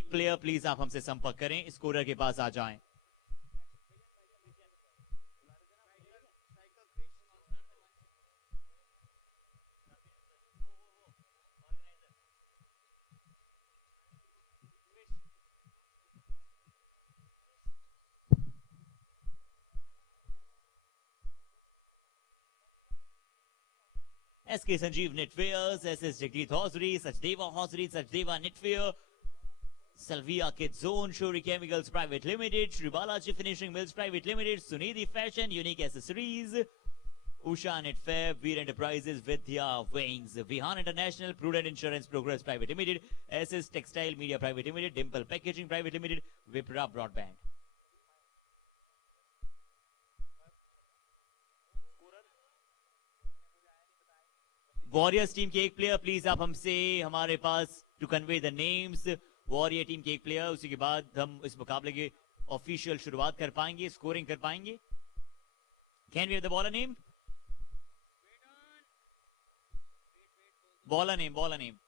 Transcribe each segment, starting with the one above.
एक player please आप हमसे संपर्क करें, स्कोरर के पास आ जाएं। SK Sanjeev Knitwears, SS Jagdeep Hosri, Sachdeva Hosri, Sachdeva Knitwear, Salvia Kid Zone, Shuri Chemicals Private Limited, Shri Balaji Finishing Mills Private Limited, Sunidhi Fashion, Unique Accessories, Usha Knitfair, Veer Enterprises, Vidya Wings, Vihan International, Prudent Insurance Progress Private Limited, SS Textile Media Private Limited, Dimple Packaging Private Limited, Vipra Broadband. Warriors team के एक player please आप हमसे हमारे पास to convey the names. Warrior team के एक player, उसी के बाद हम इस मुकाबले के ऑफिशियल शुरुआत कर पाएंगे, स्कोरिंग कर पाएंगे। Can we have the bowler name? Bowler name, bowler name.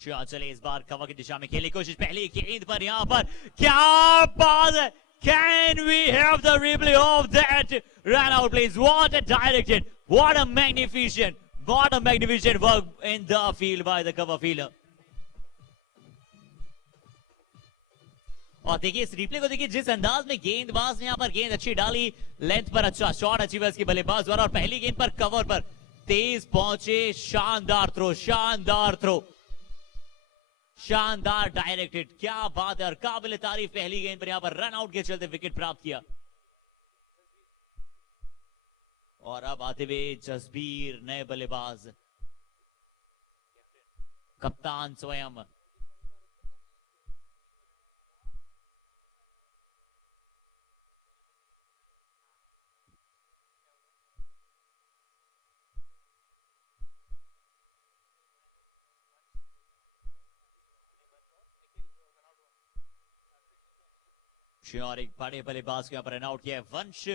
चले इस बार कवर की दिशा में खेलने की कोशिश, पहली गेंद पर यहां पर क्या बात है! Can we have the replay of that run out please? What a directed, what a magnificent work in the field by the cover fielder. और देखिए इस रिप्ले को देखिए, जिस अंदाज में गेंदबाज ने यहां पर गेंद अच्छी डाली, लेंथ पर अच्छा शॉट अचीव है इसकी बल्लेबाज द्वारा, और पहली गेंद पर कवर पर तेज पहुंचे, शानदार थ्रो, शानदार थ्रो, शानदार डायरेक्टेड, क्या बात है! और काबिल तारीफ पहली गेंद पर यहां पर रन आउट के चलते विकेट प्राप्त किया। और अब आते हुए जसबीर, नए बल्लेबाज, कप्तान स्वयं। और एक बड़े बल्लेबाज को यहां पर रन आउट किया है वंश।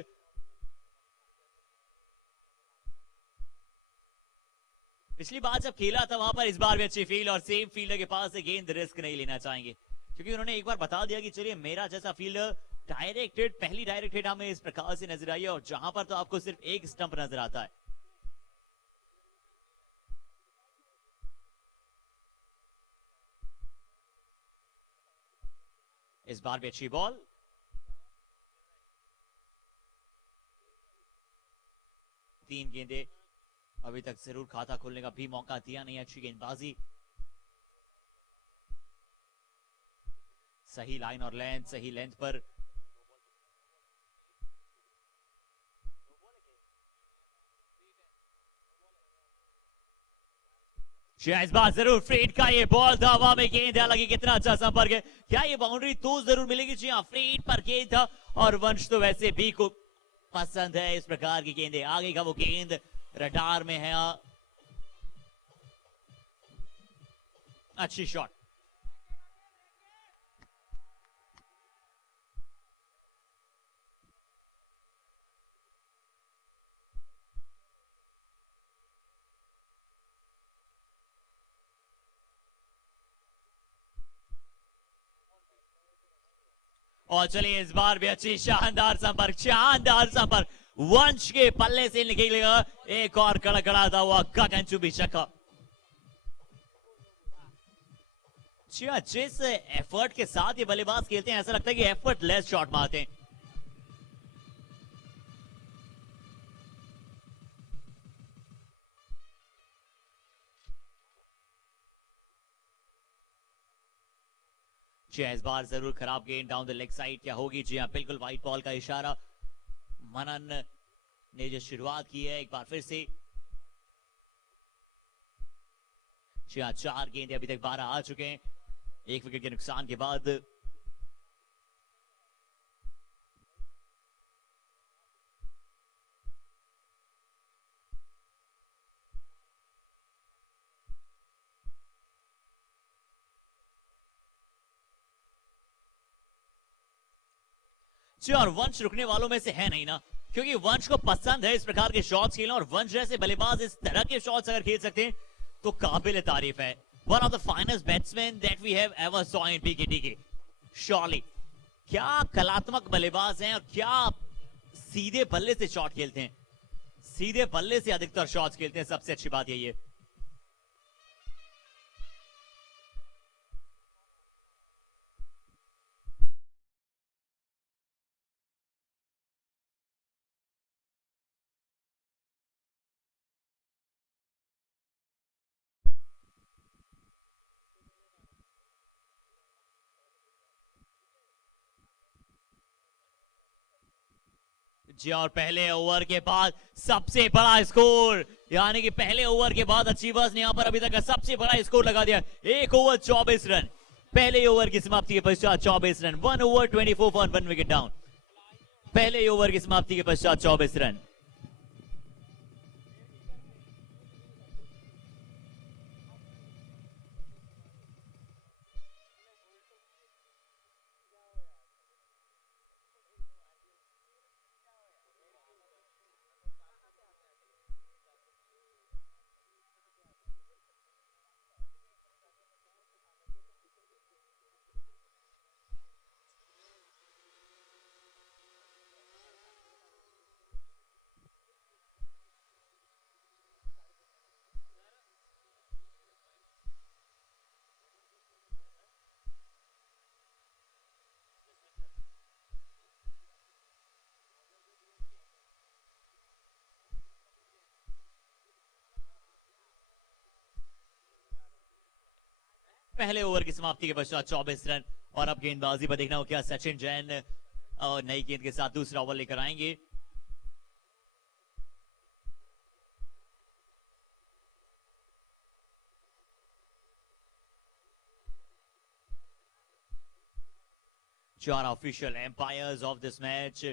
पिछली बार जब खेला था वहां पर इस बार भी अच्छी फील्ड, और सेम फील्डर के पास से गेंद रिस्क नहीं लेना चाहेंगे, क्योंकि उन्होंने एक बार बता दिया कि चलिए मेरा जैसा फील्डर डायरेक्टेड, पहली डायरेक्टेड हमें इस प्रकार से नजर आई है, और जहां पर तो आपको सिर्फ एक स्टंप नजर आता है। इस बार भी अच्छी बॉल, तीन गेंदे अभी तक जरूर खाता खोलने का भी मौका दिया नहीं, अच्छी गेंदबाजी, सही लाइन और लेंथ, सही लेंथ पर। इस बार जरूर फ्रीड का ये बॉल था, हवा में गेंद है, हालांकि कितना अच्छा संपर्क है, क्या ये बाउंड्री तो जरूर मिलेगी? जी हाँ, फ्रीड पर गेंद था, और वंश तो वैसे भी को पसंद है इस प्रकार की गेंदें, आगे का वो गेंद रडार में है। अच्छी शॉट, और चलिए इस बार भी अच्छी शानदार संपर्क, शानदार संपर्क, वंश के पल्ले से निकलेगा एक और कड़कड़ाता हुआ गगन चुंबी छक्का। जिस एफर्ट के साथ ये बल्लेबाज खेलते हैं, ऐसा लगता है कि एफर्ट लेस शॉट मारते हैं। इस बार जरूर खराब गेंद डाउन द लेग साइड, क्या होगी? जी हाँ, बिल्कुल व्हाइट बॉल का इशारा। मनन ने जो शुरुआत की है एक बार फिर से, जी हाँ, 4 गेंदे अभी तक 12 आ चुके हैं, 1 विकेट के नुकसान के बाद। जी, और वंश रुकने वालों में से है नहीं ना, क्योंकि वंश को पसंद है इस प्रकार के शॉट्स खेलना, और वंश जैसे बल्लेबाज इस तरह के शॉट्स अगर खेल सकते हैं तो काबिल तारीफ है. One of the finest batsman that we have ever saw in PKTK. Surely क्या कलात्मक बल्लेबाज हैं, और क्या सीधे बल्ले से शॉट खेलते हैं. सीधे बल्ले से अधिकतर शॉट्स खेलते हैं, सबसे अच्छी बात यही है. जी, और पहले ओवर के बाद सबसे बड़ा स्कोर, यानी कि पहले ओवर के बाद अचीवर्स ने यहां पर अभी तक का सबसे बड़ा स्कोर लगा दिया. 1 ओवर 24 रन. पहले ओवर की समाप्ति के पश्चात 24 run. 1 over 24 for 1 wicket down. पहले ओवर की समाप्ति के पश्चात 24 रन. पहले ओवर की समाप्ति के पश्चात 24 रन. और अब गेंदबाजी पर देखना हो क्या सचिन जैन नई गेंद के साथ दूसरा ओवर लेकर आएंगे. चार official umpires of this match.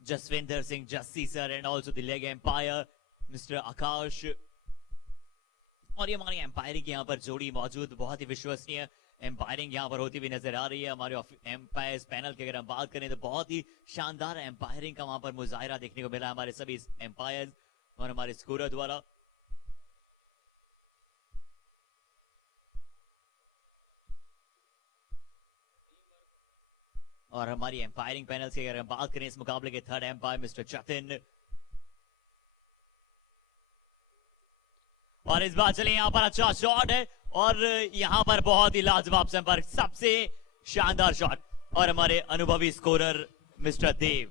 Jaswinder Singh Jassi sir and also the leg umpire mister Akash. और ये हमारी एम्पायरिंग यहाँ पर जोड़ी मौजूद, बहुत ही विश्वसनीय एम्पायरिंग यहाँ पर होती हुई नजर आ रही है. हमारे एम्पायर्स पैनल की अगर हम बात करें तो बहुत ही शानदार एम्पायरिंग का वहां पर मुजाहिरा देखने को मिला हमारे सभी एम्पायर्स और हमारे स्कोरर द्वारा. और हमारी एम्पायरिंग पैनल की अगर हम बात करें इस मुकाबले के थर्ड एम्पायर मिस्टर जतिन. और इस बार चलिए यहाँ पर अच्छा शॉट है, और यहाँ पर बहुत ही लाजवाब संपर्क, सबसे शानदार शॉट. और हमारे अनुभवी स्कोरर मिस्टर देव.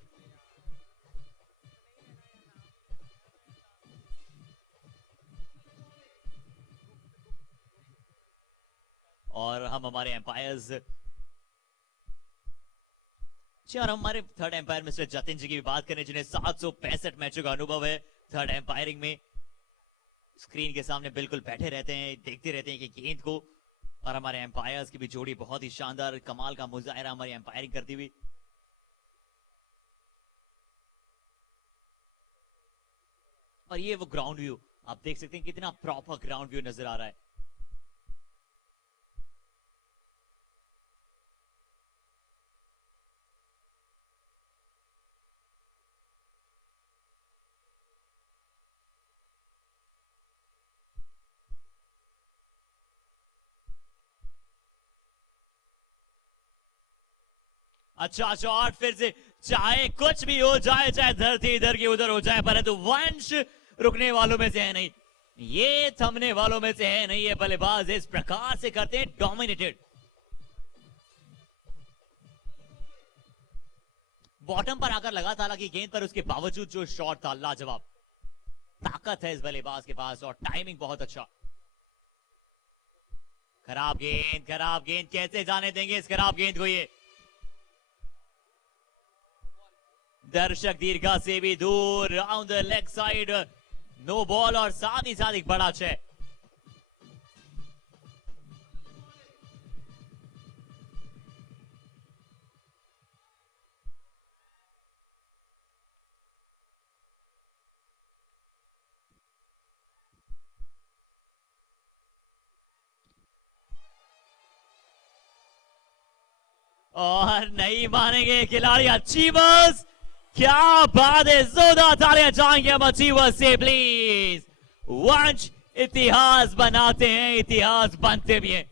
और हम हमारे एम्पायर्स, और हमारे थर्ड एम्पायर मिस्टर जतिन जी की भी बात करें जिन्हें 765 मैचों का अनुभव है थर्ड एम्पायरिंग में. स्क्रीन के सामने बिल्कुल बैठे रहते हैं, देखते रहते हैं कि गेंद को. और हमारे एम्पायर्स की भी जोड़ी बहुत ही शानदार, कमाल का मुजाहिरा हमारी एम्पायरिंग करती हुई. और ये वो ग्राउंड व्यू आप देख सकते हैं, कितना प्रॉपर ग्राउंड व्यू नजर आ रहा है. अच्छा शॉट फिर से, चाहे कुछ भी हो जाए, चाहे धरती इधर की उधर हो जाए, परंतु वंश रुकने वालों में से है नहीं, ये थमने वालों में से है नहीं. ये बल्लेबाज इस प्रकार से करते हैं डोमिनेटेड. बॉटम पर आकर लगा था हालांकि गेंद पर, उसके बावजूद जो शॉट था लाजवाब. ताकत है इस बल्लेबाज के पास और टाइमिंग बहुत अच्छा. खराब गेंद कैसे जाने देंगे इस खराब गेंद को. ये दर्शक दीर्घा से भी दूर, round the leg side, no ball, और साथ ही साथ एक बड़ा छह. और नहीं मानेंगे खिलाड़ी अचीवर्स। क्या बात है, जोरदार तालियां चाहेंगे हम अचीवर्स से प्लीज। वंश इतिहास बनाते हैं, इतिहास बनते भी हैं।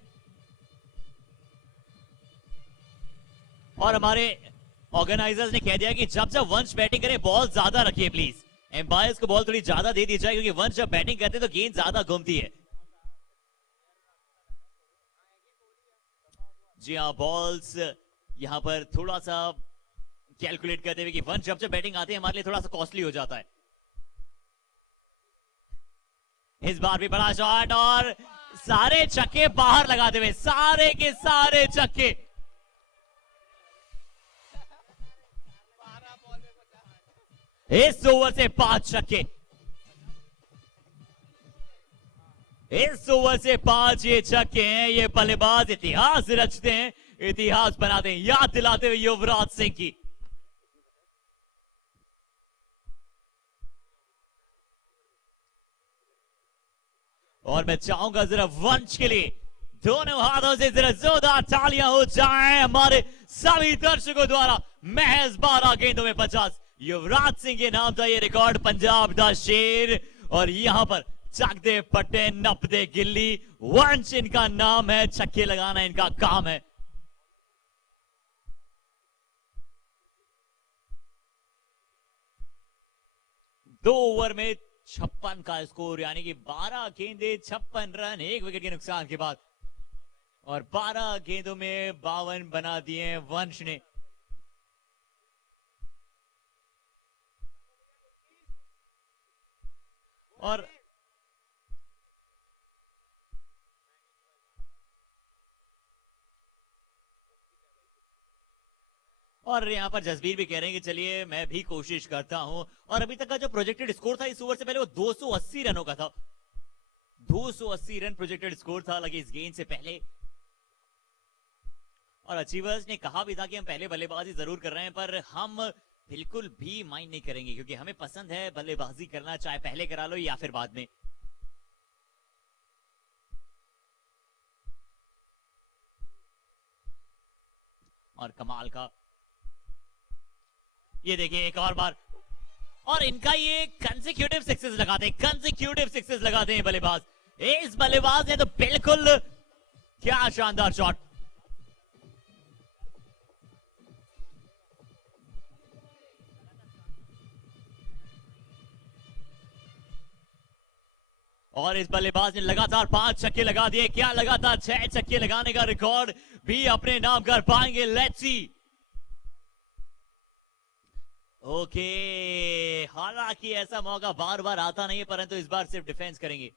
और हमारे ऑर्गेनाइजर्स ने कह दिया कि जब जब वंश बैटिंग करे बॉल ज्यादा रखिए प्लीज। एम्पायर्स को बॉल थोड़ी ज्यादा दे दी जाए, क्योंकि वंश जब बैटिंग करते हैं तो गेंद ज्यादा घूमती है। जी हाँ, बॉल्स यहां पर थोड़ा सा कैलकुलेट करते हुए कि वंश जब जब बैटिंग आती है हमारे लिए थोड़ा सा कॉस्टली हो जाता है। इस बार भी बड़ा शॉट और सारे छक्के बाहर लगाते हुए, सारे के सारे छक्के। इस ओवर से 5 छक्के, इस ओवर से 5 ये छक्के हैं। ये बल्लेबाज इतिहास रचते हैं, इतिहास बनाते हैं, याद दिलाते हुए युवराज सिंह की। और मैं चाहूंगा जरा वंश के लिए दोनों हाथों से जरा जोरदार तालियां हो जाएं हमारे सभी दर्शकों द्वारा। महज 12 गेंदों में 50, युवराज सिंह के नाम था ये रिकॉर्ड, पंजाब दा शेर। और यहां पर चक दे पट्टे नप दे गिल्ली, वंश इनका नाम है, छक्के लगाना इनका काम है। दो ओवर में 56 का स्कोर, यानी कि 12 गेंदे 56 रन, 1 विकेट के नुकसान के बाद। और 12 गेंदों में 52 बना दिए वंश ने। और यहाँ पर जसबीर भी कह रहे हैं कि चलिए मैं भी कोशिश करता हूं। और अभी तक का जो प्रोजेक्टेड स्कोर था इस ओवर से पहले वो 280 रनों का था। 280 रन प्रोजेक्टेड स्कोर था लगे इस गेंद से पहले। और अचीवर्स ने कहा भी था कि हम पहले बल्लेबाजी जरूर कर रहे हैं, पर हम बिल्कुल भी माइंड नहीं करेंगे, क्योंकि हमें पसंद है बल्लेबाजी करना, चाहे पहले करा लो या फिर बाद में। और कमाल का ये देखिए एक और बार, और इनका ये कंसेक्यूटिव सिक्सेस लगाते हैं, कंसेक्यूटिव सिक्सेस लगाते हैं बल्लेबाज। इस बल्लेबाज ने तो बिल्कुल, क्या शानदार शॉट। और इस बल्लेबाज ने लगातार 5 छक्के लगा दिए। क्या लगातार 6 छक्के लगाने का रिकॉर्ड भी अपने नाम कर पाएंगे? Let's see. ओके, हालांकि ऐसा मौका बार बार आता नहीं है, परंतु इस बार सिर्फ डिफेंस करेंगे।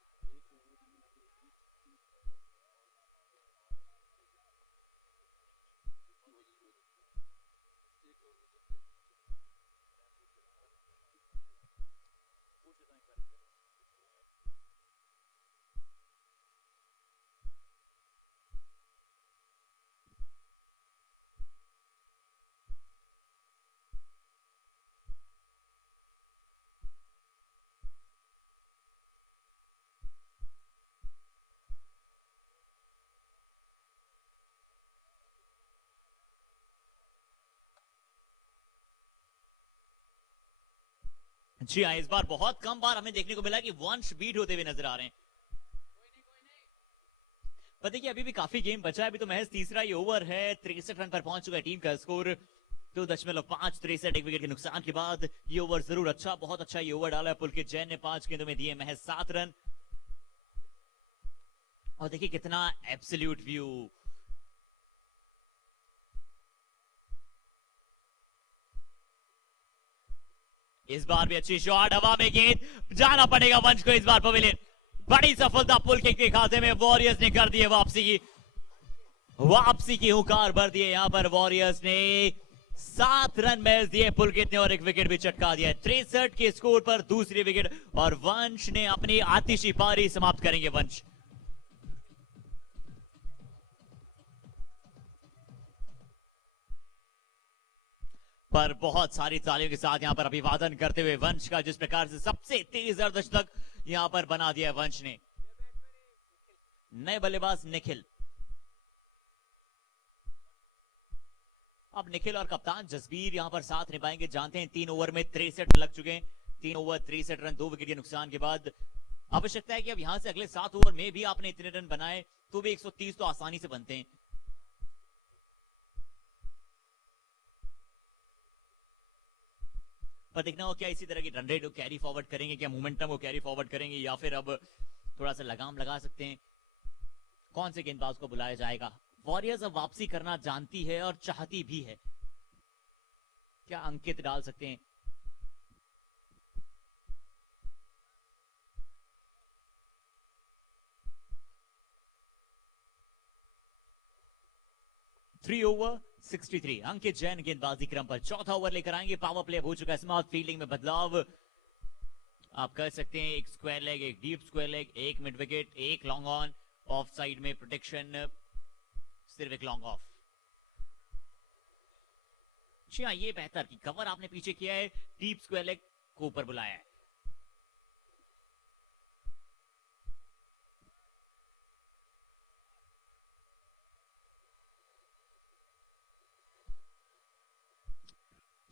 जी हाँ, इस बार बहुत कम बार हमें देखने को मिला कि वंश बीट होते हुए नजर आ रहे हैं। पर देखिए अभी भी काफी गेम बचा है, अभी तो महज तीसरा ही ओवर है। 63 रन पर पहुंच चुका है टीम का स्कोर, 2.563, 1 विकेट के नुकसान के बाद। ये ओवर जरूर अच्छा, बहुत अच्छा ये ओवर डाला है। पुलकित जैन ने 5 गेंदों में दिए महज 7 रन। और देखिए कितना एब्सोल्यूट व्यू। इस बार भी अच्छी शॉट, हवा में गेंद, जाना पड़ेगा वंश को इस बार पवेलियन। बड़ी सफलता पुलकित के खाते में, वॉरियर्स ने कर दी है वापसी की, वापसी की हुंकार भर दिए यहां पर वॉरियर्स ने। 7 रन मैच दिए पुलकित ने और 1 विकेट भी चटका दिया। 63 के स्कोर पर दूसरी विकेट, और वंश ने अपनी आतिशी पारी समाप्त करेंगे वंश। पर बहुत सारी तालियों के साथ यहां पर अभिवादन करते हुए वंश का, जिस प्रकार से सबसे तेज अर्धशतक यहां पर बना दिया वंश ने। नए बल्लेबाज निखिल, अब निखिल और कप्तान जसबीर यहां पर साथ निभाएंगे। जानते हैं 3 ओवर में 63 लग चुके हैं। 3 ओवर 63 रन, 2 विकेट के नुकसान के बाद आवश्यकता है कि अब यहां से अगले 7 ओवर में भी आपने इतने रन बनाए तो भी 130 तो आसानी से बनते हैं। पर देखना हो क्या इसी तरह की रन रेट को कैरी फॉरवर्ड करेंगे, क्या मोमेंटम को कैरी फॉरवर्ड करेंगे, या फिर अब थोड़ा सा लगाम लगा सकते हैं। कौन से गेंदबाज को बुलाया जाएगा? वॉरियर्स अब वापसी करना जानती है और चाहती भी है। क्या अंकित डाल सकते हैं? थ्री ओवर 63 अंकित जैन गेंदबाजी क्रम पर चौथा ओवर लेकर आएंगे। पावर प्ले हो चुका है, स्मार्ट फील्डिंग में बदलाव आप कर सकते हैं। एक स्क्वायर लेग, एक डीप स्क्वायर लेग, एक मिड विकेट, एक लॉन्ग ऑन, ऑफ साइड में प्रोटेक्शन, सिर्फ एक लॉन्ग ऑफ। जी हाँ, ये बेहतर कि कवर आपने पीछे किया है, डीप स्क्वायर लेग को ऊपर बुलाया है।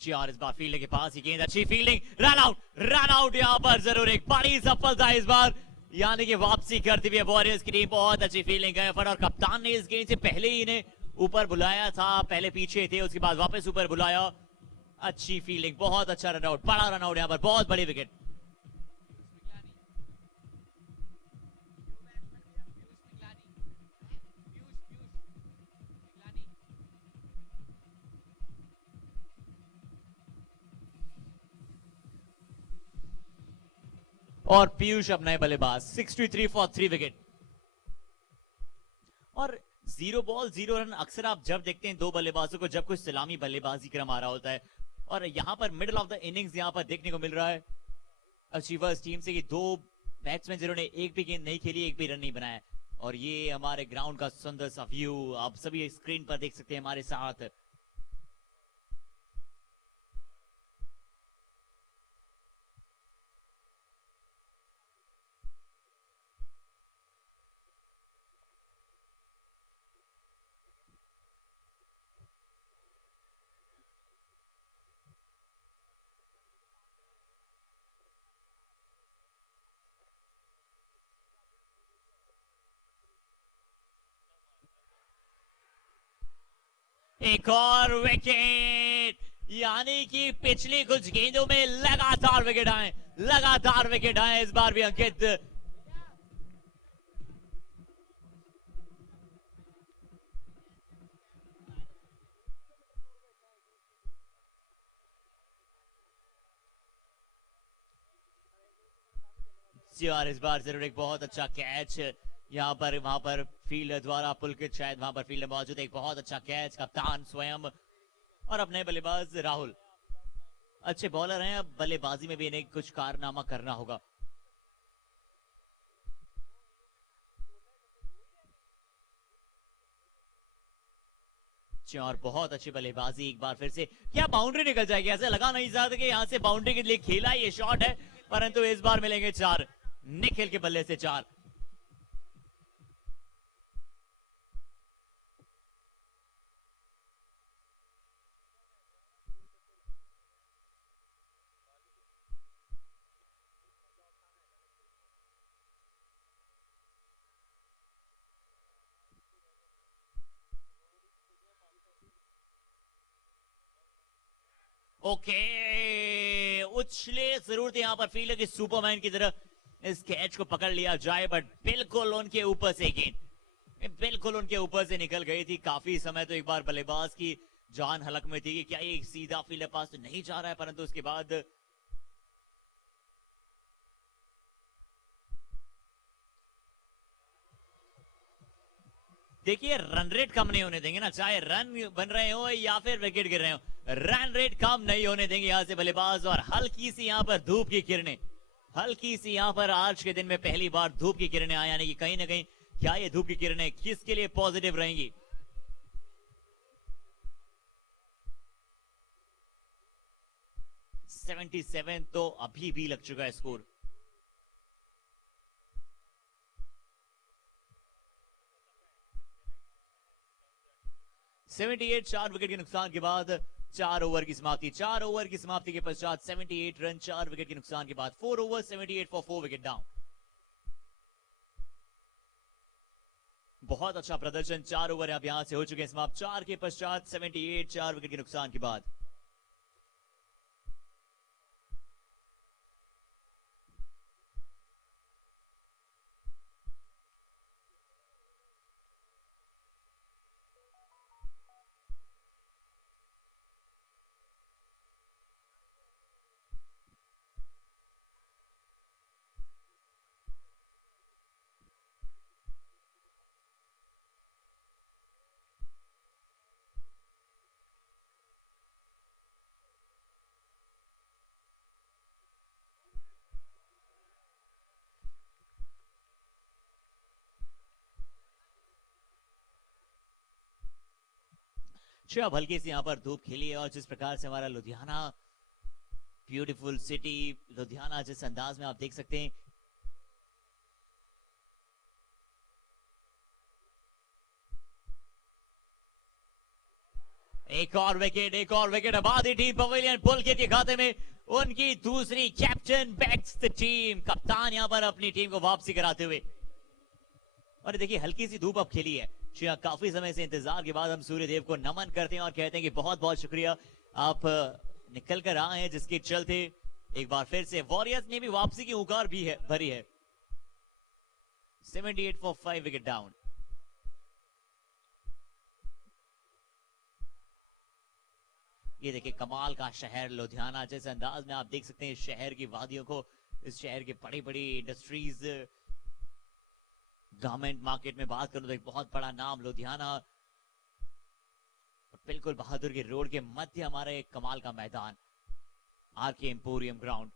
जी और इस बार फील्डर के पास ही गेंद, अच्छी फील्डिंग, रन आउट यहां पर जरूर एक बड़ी सफलता इस बार, यानी कि वापसी करती हुई वॉरियर्स की टीम। बहुत अच्छी फील्डिंग गए और कप्तान ने इस गेंद से पहले ही इन्हें ऊपर बुलाया था। पहले पीछे थे, उसके बाद वापस ऊपर बुलाया। अच्छी फील्डिंग, बहुत अच्छा रन आउट, बड़ा रन आउट यहां पर, बहुत बड़ी विकेट। और पीयूष अब नए बल्लेबाज, 63 फॉर 3 विकेट। और 0 बॉल 0 रन अक्सर आप जब देखते हैं दो बल्लेबाजों को जब कुछ सलामी बल्लेबाजी क्रम आ रहा होता है, और यहां पर मिडिल ऑफ द इनिंग्स यहां पर देखने को मिल रहा है अचीवर्स टीम से कि दो बैट्समैन जिन्होंने एक भी गेंद नहीं खेली, एक भी रन नहीं बनाया। और ये हमारे ग्राउंड का सुंदर सा व्यू आप सभी स्क्रीन पर देख सकते हैं हमारे साथ। एक और विकेट, यानी कि पिछली कुछ गेंदों में लगातार विकेट आए, लगातार विकेट आए। इस बार भी अंकित और इस बार जरूर एक बहुत अच्छा कैच यहाँ पर, वहां पर फील्डर द्वारा, पुलकित शायद वहां पर फील्डर मौजूद, एक बहुत अच्छा कैच, कप्तान स्वयं। और अपने बल्लेबाज राहुल अच्छे बॉलर हैं, अब बल्लेबाजी में भी इन्हें कुछ कारनामा करना होगा। और बहुत अच्छी बल्लेबाजी एक बार फिर से, क्या बाउंड्री निकल जाएगी? ऐसे लगा नहीं सकता कि यहां से बाउंड्री के लिए खेला ये शॉट है, परंतु इस बार मिलेंगे 4, निखिल के बल्ले से 4। ओके, उछले जरूर थे यहां पर फील्डर के सुपरमैन की तरह, इस कैच को पकड़ लिया जाए, बट बिल्कुल उनके ऊपर से गेंद, बिल्कुल उनके ऊपर से निकल गई थी। काफी समय तो एक बार बल्लेबाज की जान हलक में थी कि क्या ये सीधा फील्डर पास तो नहीं जा रहा है, परंतु उसके बाद देखिए रन रेट कम नहीं होने देंगे ना, चाहे रन बन रहे हो या फिर विकेट गिर रहे हो, रन रेट कम नहीं होने देंगे यहां से बल्लेबाज। और हल्की सी यहां पर धूप की किरणें, हल्की सी यहां पर आज के दिन में पहली बार धूप की किरणें आए, यानी कि कहीं ना कहीं क्या ये धूप की किरणें किसके लिए पॉजिटिव रहेंगी? सेवेंटी 77 तो अभी भी लग चुका है स्कोर। 78 4 विकेट के नुकसान के बाद 4 ओवर की समाप्ति। 4 ओवर की समाप्ति के पश्चात 78 रन 4 विकेट के नुकसान के बाद 4 ओवर 78 फॉर 4 विकेट डाउन। बहुत अच्छा प्रदर्शन। 4 ओवर अब यहां से हो चुके हैं समाप्त। 4 के पश्चात 78 4 विकेट के नुकसान के बाद। अब हल्की सी यहां पर धूप खिली है और जिस प्रकार से हमारा लुधियाना, ब्यूटीफुल सिटी लुधियाना, जिस अंदाज में आप देख सकते हैं, एक और विकेट। आबादी टीम पवेलियन पुलकित के खाते में उनकी दूसरी। कैप्टन बैक्स द टीम, कप्तान यहां पर अपनी टीम को वापसी कराते हुए। और देखिए हल्की सी धूप अब खिली है। काफी समय से इंतजार के बाद हम सूर्यदेव को नमन करते हैं और कहते हैं कि बहुत बहुत शुक्रिया, आप निकल कर आए हैं, जिसके चलते एक बार फिर से वॉरियर्स ने भी वापसी की हुंकार भी है भरी है। 78 फॉर 5 विकेट डाउन। ये देखिए कमाल का शहर लुधियाना, जिस अंदाज में आप देख सकते हैं शहर की वादियों को, इस शहर की बड़ी बड़ी इंडस्ट्रीज, गारमेंट मार्केट में बात करूं तो एक बहुत बड़ा नाम लुधियाना। बिल्कुल बहादुर रोड के मध्य हमारा एक कमाल का मैदान, आरके एम्पोरियम ग्राउंड।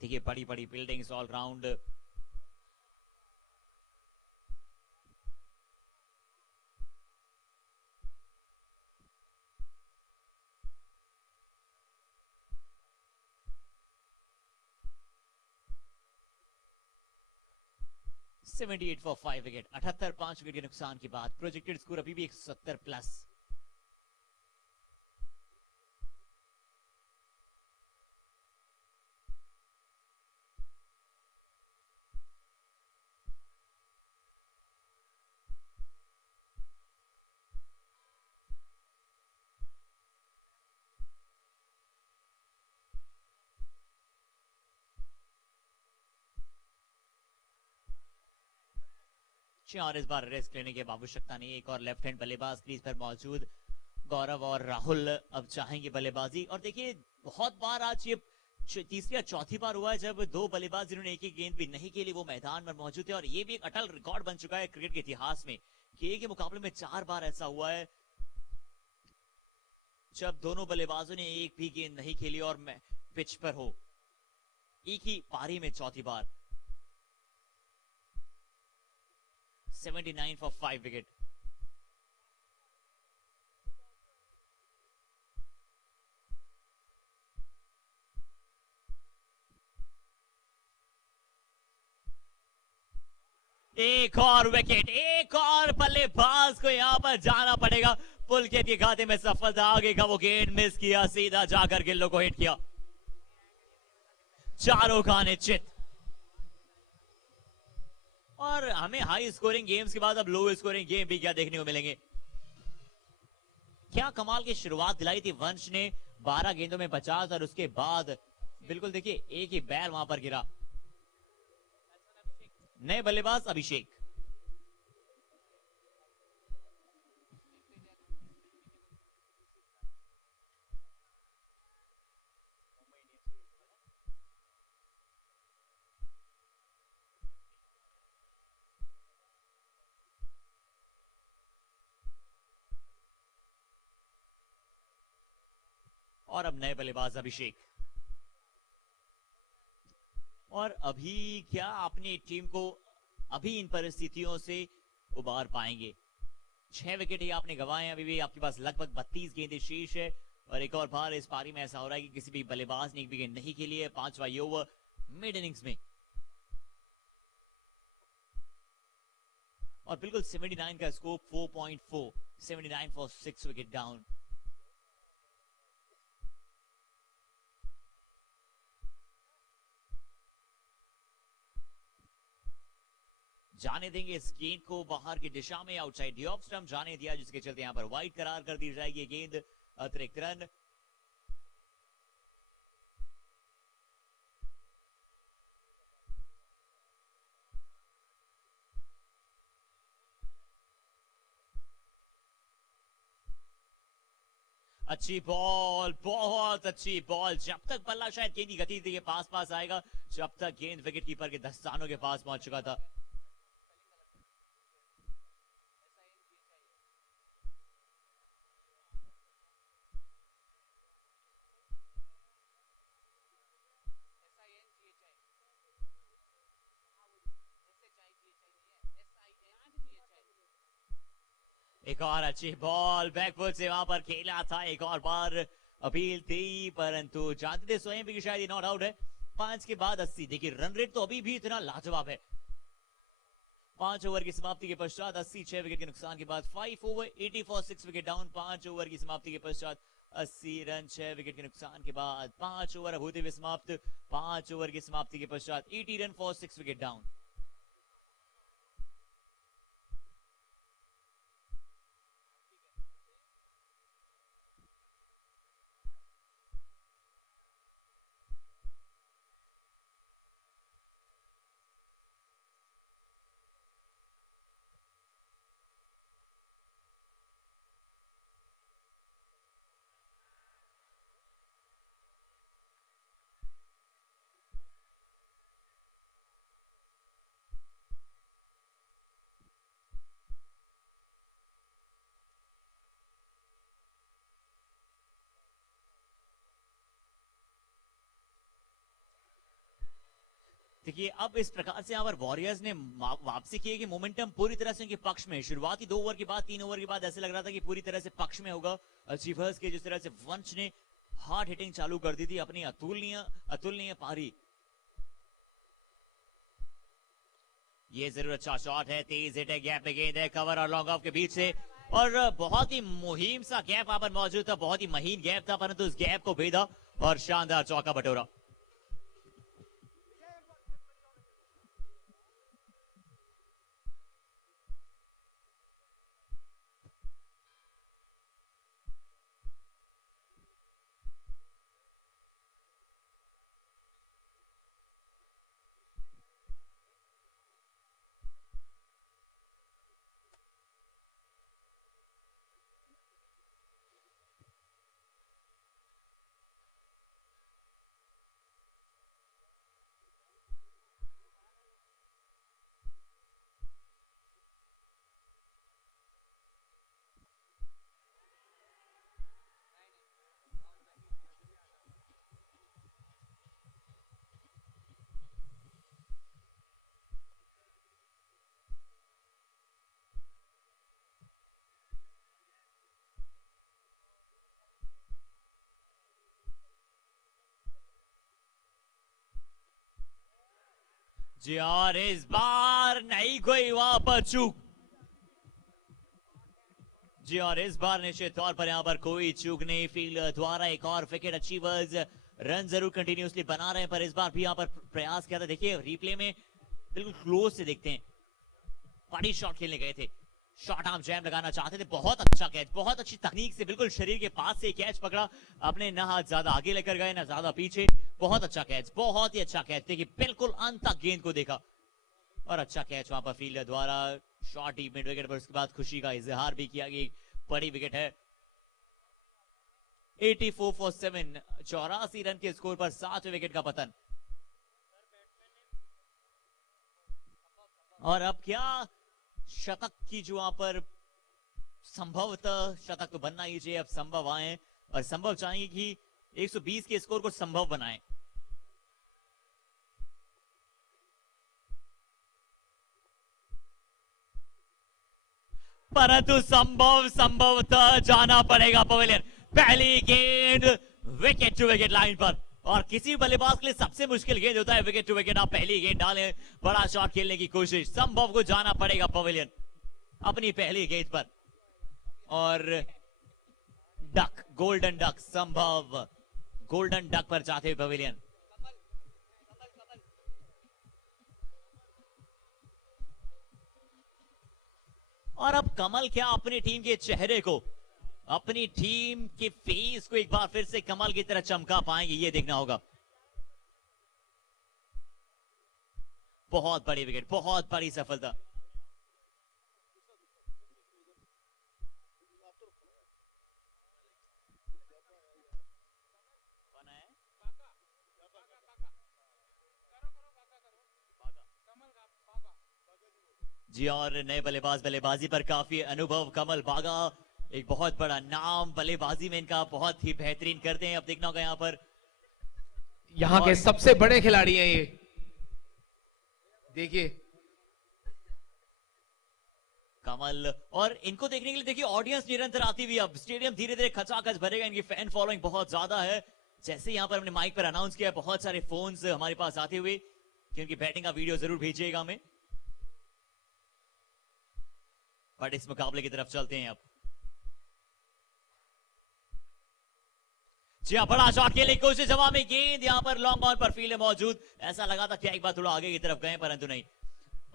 देखिए बड़ी बड़ी buildings all round. Seventy for 5 wicket, 78 5 wicket के नुकसान के बाद प्रोजेक्टेड स्कोर अभी भी 170 प्लस। और इस बार रेस्ट लेने की आवश्यकता नहीं। एक और लेफ्ट हैंड बल्लेबाज क्रीज पर मौजूद, गौरव और राहुल अब चाहेंगे बल्लेबाजी। और देखिए बहुत बार आज ये तीसरी या चौथी बार हुआ है जब दो बल्लेबाज जिन्होंने एक ही गेंद भी नहीं खेली वो मैदान में मौजूद है। और ये भी एक अटल रिकॉर्ड बन चुका है क्रिकेट के इतिहास में कि एक ही मुकाबले में 4 बार ऐसा हुआ है जब दोनों बल्लेबाजों ने एक भी गेंद नहीं खेली और पिच पर हो, एक ही पारी में चौथी बार। 79 for 5 wicket. एक और विकेट, एक और बल्लेबाज को यहां पर जाना पड़ेगा। पुलकित के खाते में सफलता, आगे का वो गेंद मिस किया, सीधा जाकर गिल्लो को हिट किया। चारों का निश्चित। और हमें हाई स्कोरिंग गेम्स के बाद अब लो स्कोरिंग गेम भी क्या देखने को मिलेंगे। क्या कमाल की शुरुआत दिलाई थी वंश ने, 12 गेंदों में 50 और उसके बाद बिल्कुल देखिए एक ही बैल वहां पर गिरा। नए बल्लेबाज अभिषेक। और अब नए बल्लेबाज अभिषेक। और अभी क्या अपनी टीम को अभी इन परिस्थितियों से उबार पाएंगे। 6 विकेट ही आपने गंवाए हैं, अभी भी आपके पास लगभग 32 गेंदें शेष है। और एक और बार इस पारी में ऐसा हो रहा है कि किसी भी बल्लेबाज ने एक भी गेंद नहीं खेली है। 5वां ओवर मिड इनिंग्स में और बिल्कुल 79 का स्कोप 4.4, 79 फॉर 6 विकेट डाउन। जाने देंगे इस गेंद को बाहर की दिशा में, आउटसाइड दी ऑफ स्टंप जाने दिया, जिसके चलते यहां पर वाइड करार कर दी जाएगी गेंद, अतिरिक्त रन। अच्छी बॉल, बहुत अच्छी बॉल। जब तक बल्ला शायद गेंद की गति के पास आएगा, जब तक गेंद विकेट कीपर के दस्तानों के पास पहुंच चुका था। एक और अच्छी बॉल बैकवर्ड से वहां पर खेला था, एक और बार अपील थी, परंतु जानते थे स्वयं भी कि शायद ये नॉट आउट है। 5 के बाद 80, देखिए रन रेट तो अभी भी इतना लाजवाब है। 5 ओवर की समाप्ति के पश्चात 80, 6 विकेट के नुकसान के बाद 5 over 80 for 6 wicket down. 5 over की समाप्ति के पश्चात 80 रन, 6 विकेट के नुकसान के बाद 5 ओवर अब होते हुए समाप्त। 5 ओवर की समाप्ति के पश्चात 80 रन फॉर 6 विकेट डाउन। देखिए अब इस प्रकार से यहाँ पर वॉरियर्स ने वापसी की है कि मोमेंटम पूरी तरह से उनके पक्ष में। शुरुआती 2 ओवर के बाद 3 ओवर के बाद ऐसे लग रहा था कि पूरी तरह से पक्ष में होगा अचीवर्स के, जिस तरह से वंश ने हार्ड हिटिंग चालू कर दी थी, अपनी अतुलनीय पारी। ये जरूर अच्छा शॉट है, तेज हिट है, गैप में गेंद है, कवर और लॉन्ग ऑफ के बीच से, और बहुत ही मुहिम सा गैप वहां पर मौजूद था, बहुत ही महीन गैप था, परंतु उस गैप को भेदा और शानदार चौका बटोरा। जी और इस बार नहीं कोई वहां पर चूक। जी और इस बार निश्चित तौर पर यहां पर कोई चूक नहीं। फील्डर द्वारा एक और विकेट अचीवर्स रन जरूर कंटिन्यूसली बना रहे हैं, पर इस बार भी यहां पर प्रयास किया था। देखिए रिप्ले में बिल्कुल क्लोज से देखते हैं, बड़ी शॉट खेलने गए थे, शॉर्ट आर्म जैम लगाना चाहते थे, बहुत अच्छा कैच, बहुत अच्छी तकनीक से बिल्कुल शरीर के पास से कैच पकड़ा, अपने ना हाथ ज्यादा आगे लेकर गए ना ज्यादा पीछे, बहुत अच्छा कैच, बहुत ही अच्छा कैच। देखिए बिल्कुल अंत तक गेंद को देखा और अच्छा कैच वहां पर फील्डर द्वारा, शॉर्ट ही मिड विकेट पर, उसके बाद खुशी का इजहार भी किया कि बड़ी विकेट है। 84 फॉर 7, 84 रन के स्कोर पर 7वें विकेट का पतन। और अब क्या शतक की जो वहां पर संभवतः शतक तो बनना ही चाहिए, अब संभव आए और संभव चाहेंगे कि 120 के स्कोर को संभव बनाएं। परंतु संभवतः जाना पड़ेगा पवेलियन। पहली गेंद विकेट टू विकेट लाइन पर, और किसी बल्लेबाज के लिए सबसे मुश्किल गेंद होता है विकेट टू विकेट। आप पहली गेंद डालें, बड़ा शॉट खेलने की कोशिश, संभव को जाना पड़ेगा पवेलियन। अपनी पहली गेंद पर, और डक, गोल्डन डक संभव गोल्डन डक पर जाते हुए पवेलियन। और अब कमल क्या अपनी टीम के चेहरे को, अपनी टीम के फेस को एक बार फिर से कमल की तरह चमका पाएंगे, ये देखना होगा। बहुत बड़ी विकेट, बहुत बड़ी सफलता। जी, और नए बल्लेबाज बल्लेबाजी पर काफी अनुभव, कमल बागा एक बहुत बड़ा नाम, बल्लेबाजी में इनका बहुत ही बेहतरीन करते हैं। अब देखना होगा यहाँ पर, यहाँ के सबसे बड़े खिलाड़ी हैं ये, देखिए कमल। और इनको देखने के लिए देखिए ऑडियंस निरंतर आती हुई, अब स्टेडियम धीरे धीरे खचाखच भरेगा, इनकी फैन फॉलोइंग बहुत ज्यादा है। जैसे यहाँ पर हमने माइक पर अनाउंस किया, बहुत सारे फोन्स हमारे पास आते हुए कि उनकी बैटिंग का वीडियो जरूर भेजिएगा हमें। बट इस मुकाबले की तरफ चलते हैं अब। जी हाँ, बड़ा शॉट के लिए कोशिश, जवाब में गेंद यहाँ पर लॉन्ग ऑन पर फील्ड मौजूद। ऐसा लगा था क्या एक बार थोड़ा आगे की तरफ गए, परंतु नहीं।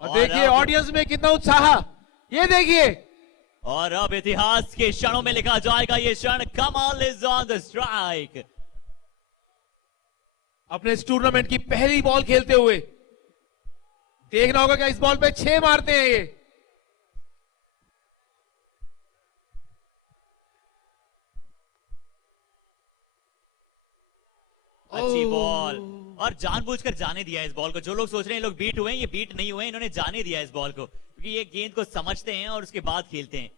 और देखिए ऑडियंस में कितना उत्साह, ये देखिए। और अब इतिहास के क्षणों में लिखा जाएगा ये क्षण, कमल इज ऑन द स्ट्राइक। अपने इस टूर्नामेंट की पहली बॉल खेलते हुए देखना होगा क्या इस बॉल पे 6 मारते हैं ये। अच्छी बॉल, और जानबूझकर जाने दिया इस बॉल को। जो लोग सोच रहे हैं लोग बीट हुए हैं, ये बीट नहीं हुए, इन्होंने जाने दिया इस बॉल को, क्योंकि ये गेंद को समझते हैं और उसके बाद खेलते हैं।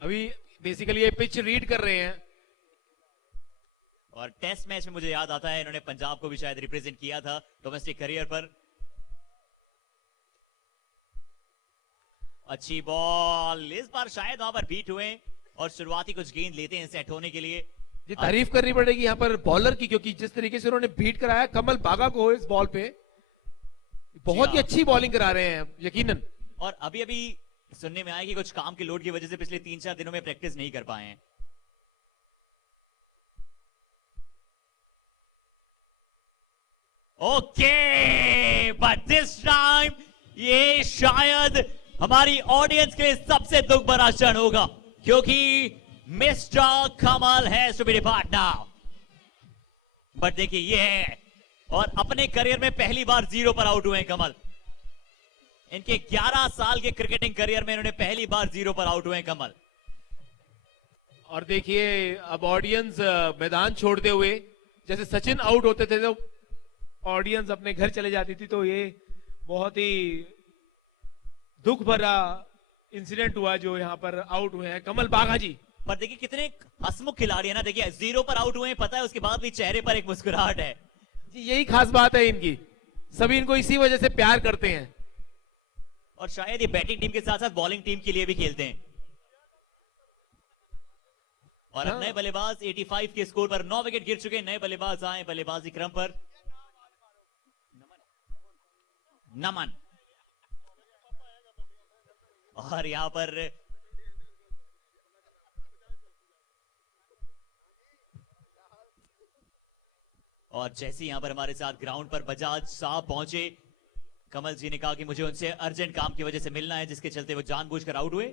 अभी बेसिकली ये पिच रीड कर रहे हैं। और टेस्ट मैच में मुझे याद आता है इन्होंने पंजाब को भी शायद रिप्रेजेंट किया था डोमेस्टिक करियर पर। अच्छी बॉल, इस बार शायद वहां पर बीट हुए और शुरुआती कुछ गेंद लेते हैं सेट होने के लिए। ये तारीफ करनी पड़ेगी यहाँ पर बॉलर की, क्योंकि जिस तरीके से उन्होंने बीट कराया कमल बागा को इस बॉल पे, बहुत ही अच्छी बॉलिंग करा रहे हैं यकीनन। और अभी अभी सुनने में आया कि कुछ काम के लोड की वजह से पिछले 3-4 दिनों में प्रैक्टिस नहीं कर पाए हैं। ओके, बट दिस टाइम ये शायद हमारी ऑडियंस के लिए सबसे दुख भरा क्षण होगा, क्योंकि mister Kamal has to be depart now. But देखिए ये है, और अपने करियर में पहली बार 0 पर आउट हुए हैं कमल। इनके 11 साल के क्रिकेटिंग करियर में इन्होंने पहली बार 0 पर आउट हुए हैं कमल। और देखिए अब ऑडियंस मैदान छोड़ते हुए, जैसे सचिन आउट होते थे तो ऑडियंस अपने घर चले जाती थी, तो ये बहुत ही दुख भरा इंसिडेंट हुआ जो यहाँ पर आउट हुए हैं कमल बागा जी। पर देखिए कितने हंसमुख खिलाड़ी है ना, देखिए 0 पर आउट हुए हैं, पता है उसके बाद भी चेहरे पर एक मुस्कुराहट है। जी यही खास बात है इनकी, सभी इनको इसी वजह से प्यार करते हैं। और शायद ये बैटिंग टीम के साथ साथ बॉलिंग टीम के लिए भी खेलते हैं। और अब नए बल्लेबाज 85 के स्कोर पर 9 विकेट गिर चुके हैं। नए बल्लेबाज आए बल्लेबाजी क्रम पर, नमन। और यहां पर और जैसे यहां पर हमारे साथ ग्राउंड पर बजाज साहब पहुंचे, कमल जी ने कहा कि मुझे उनसे अर्जेंट काम की वजह से मिलना है, जिसके चलते वो जानबूझकर आउट हुए।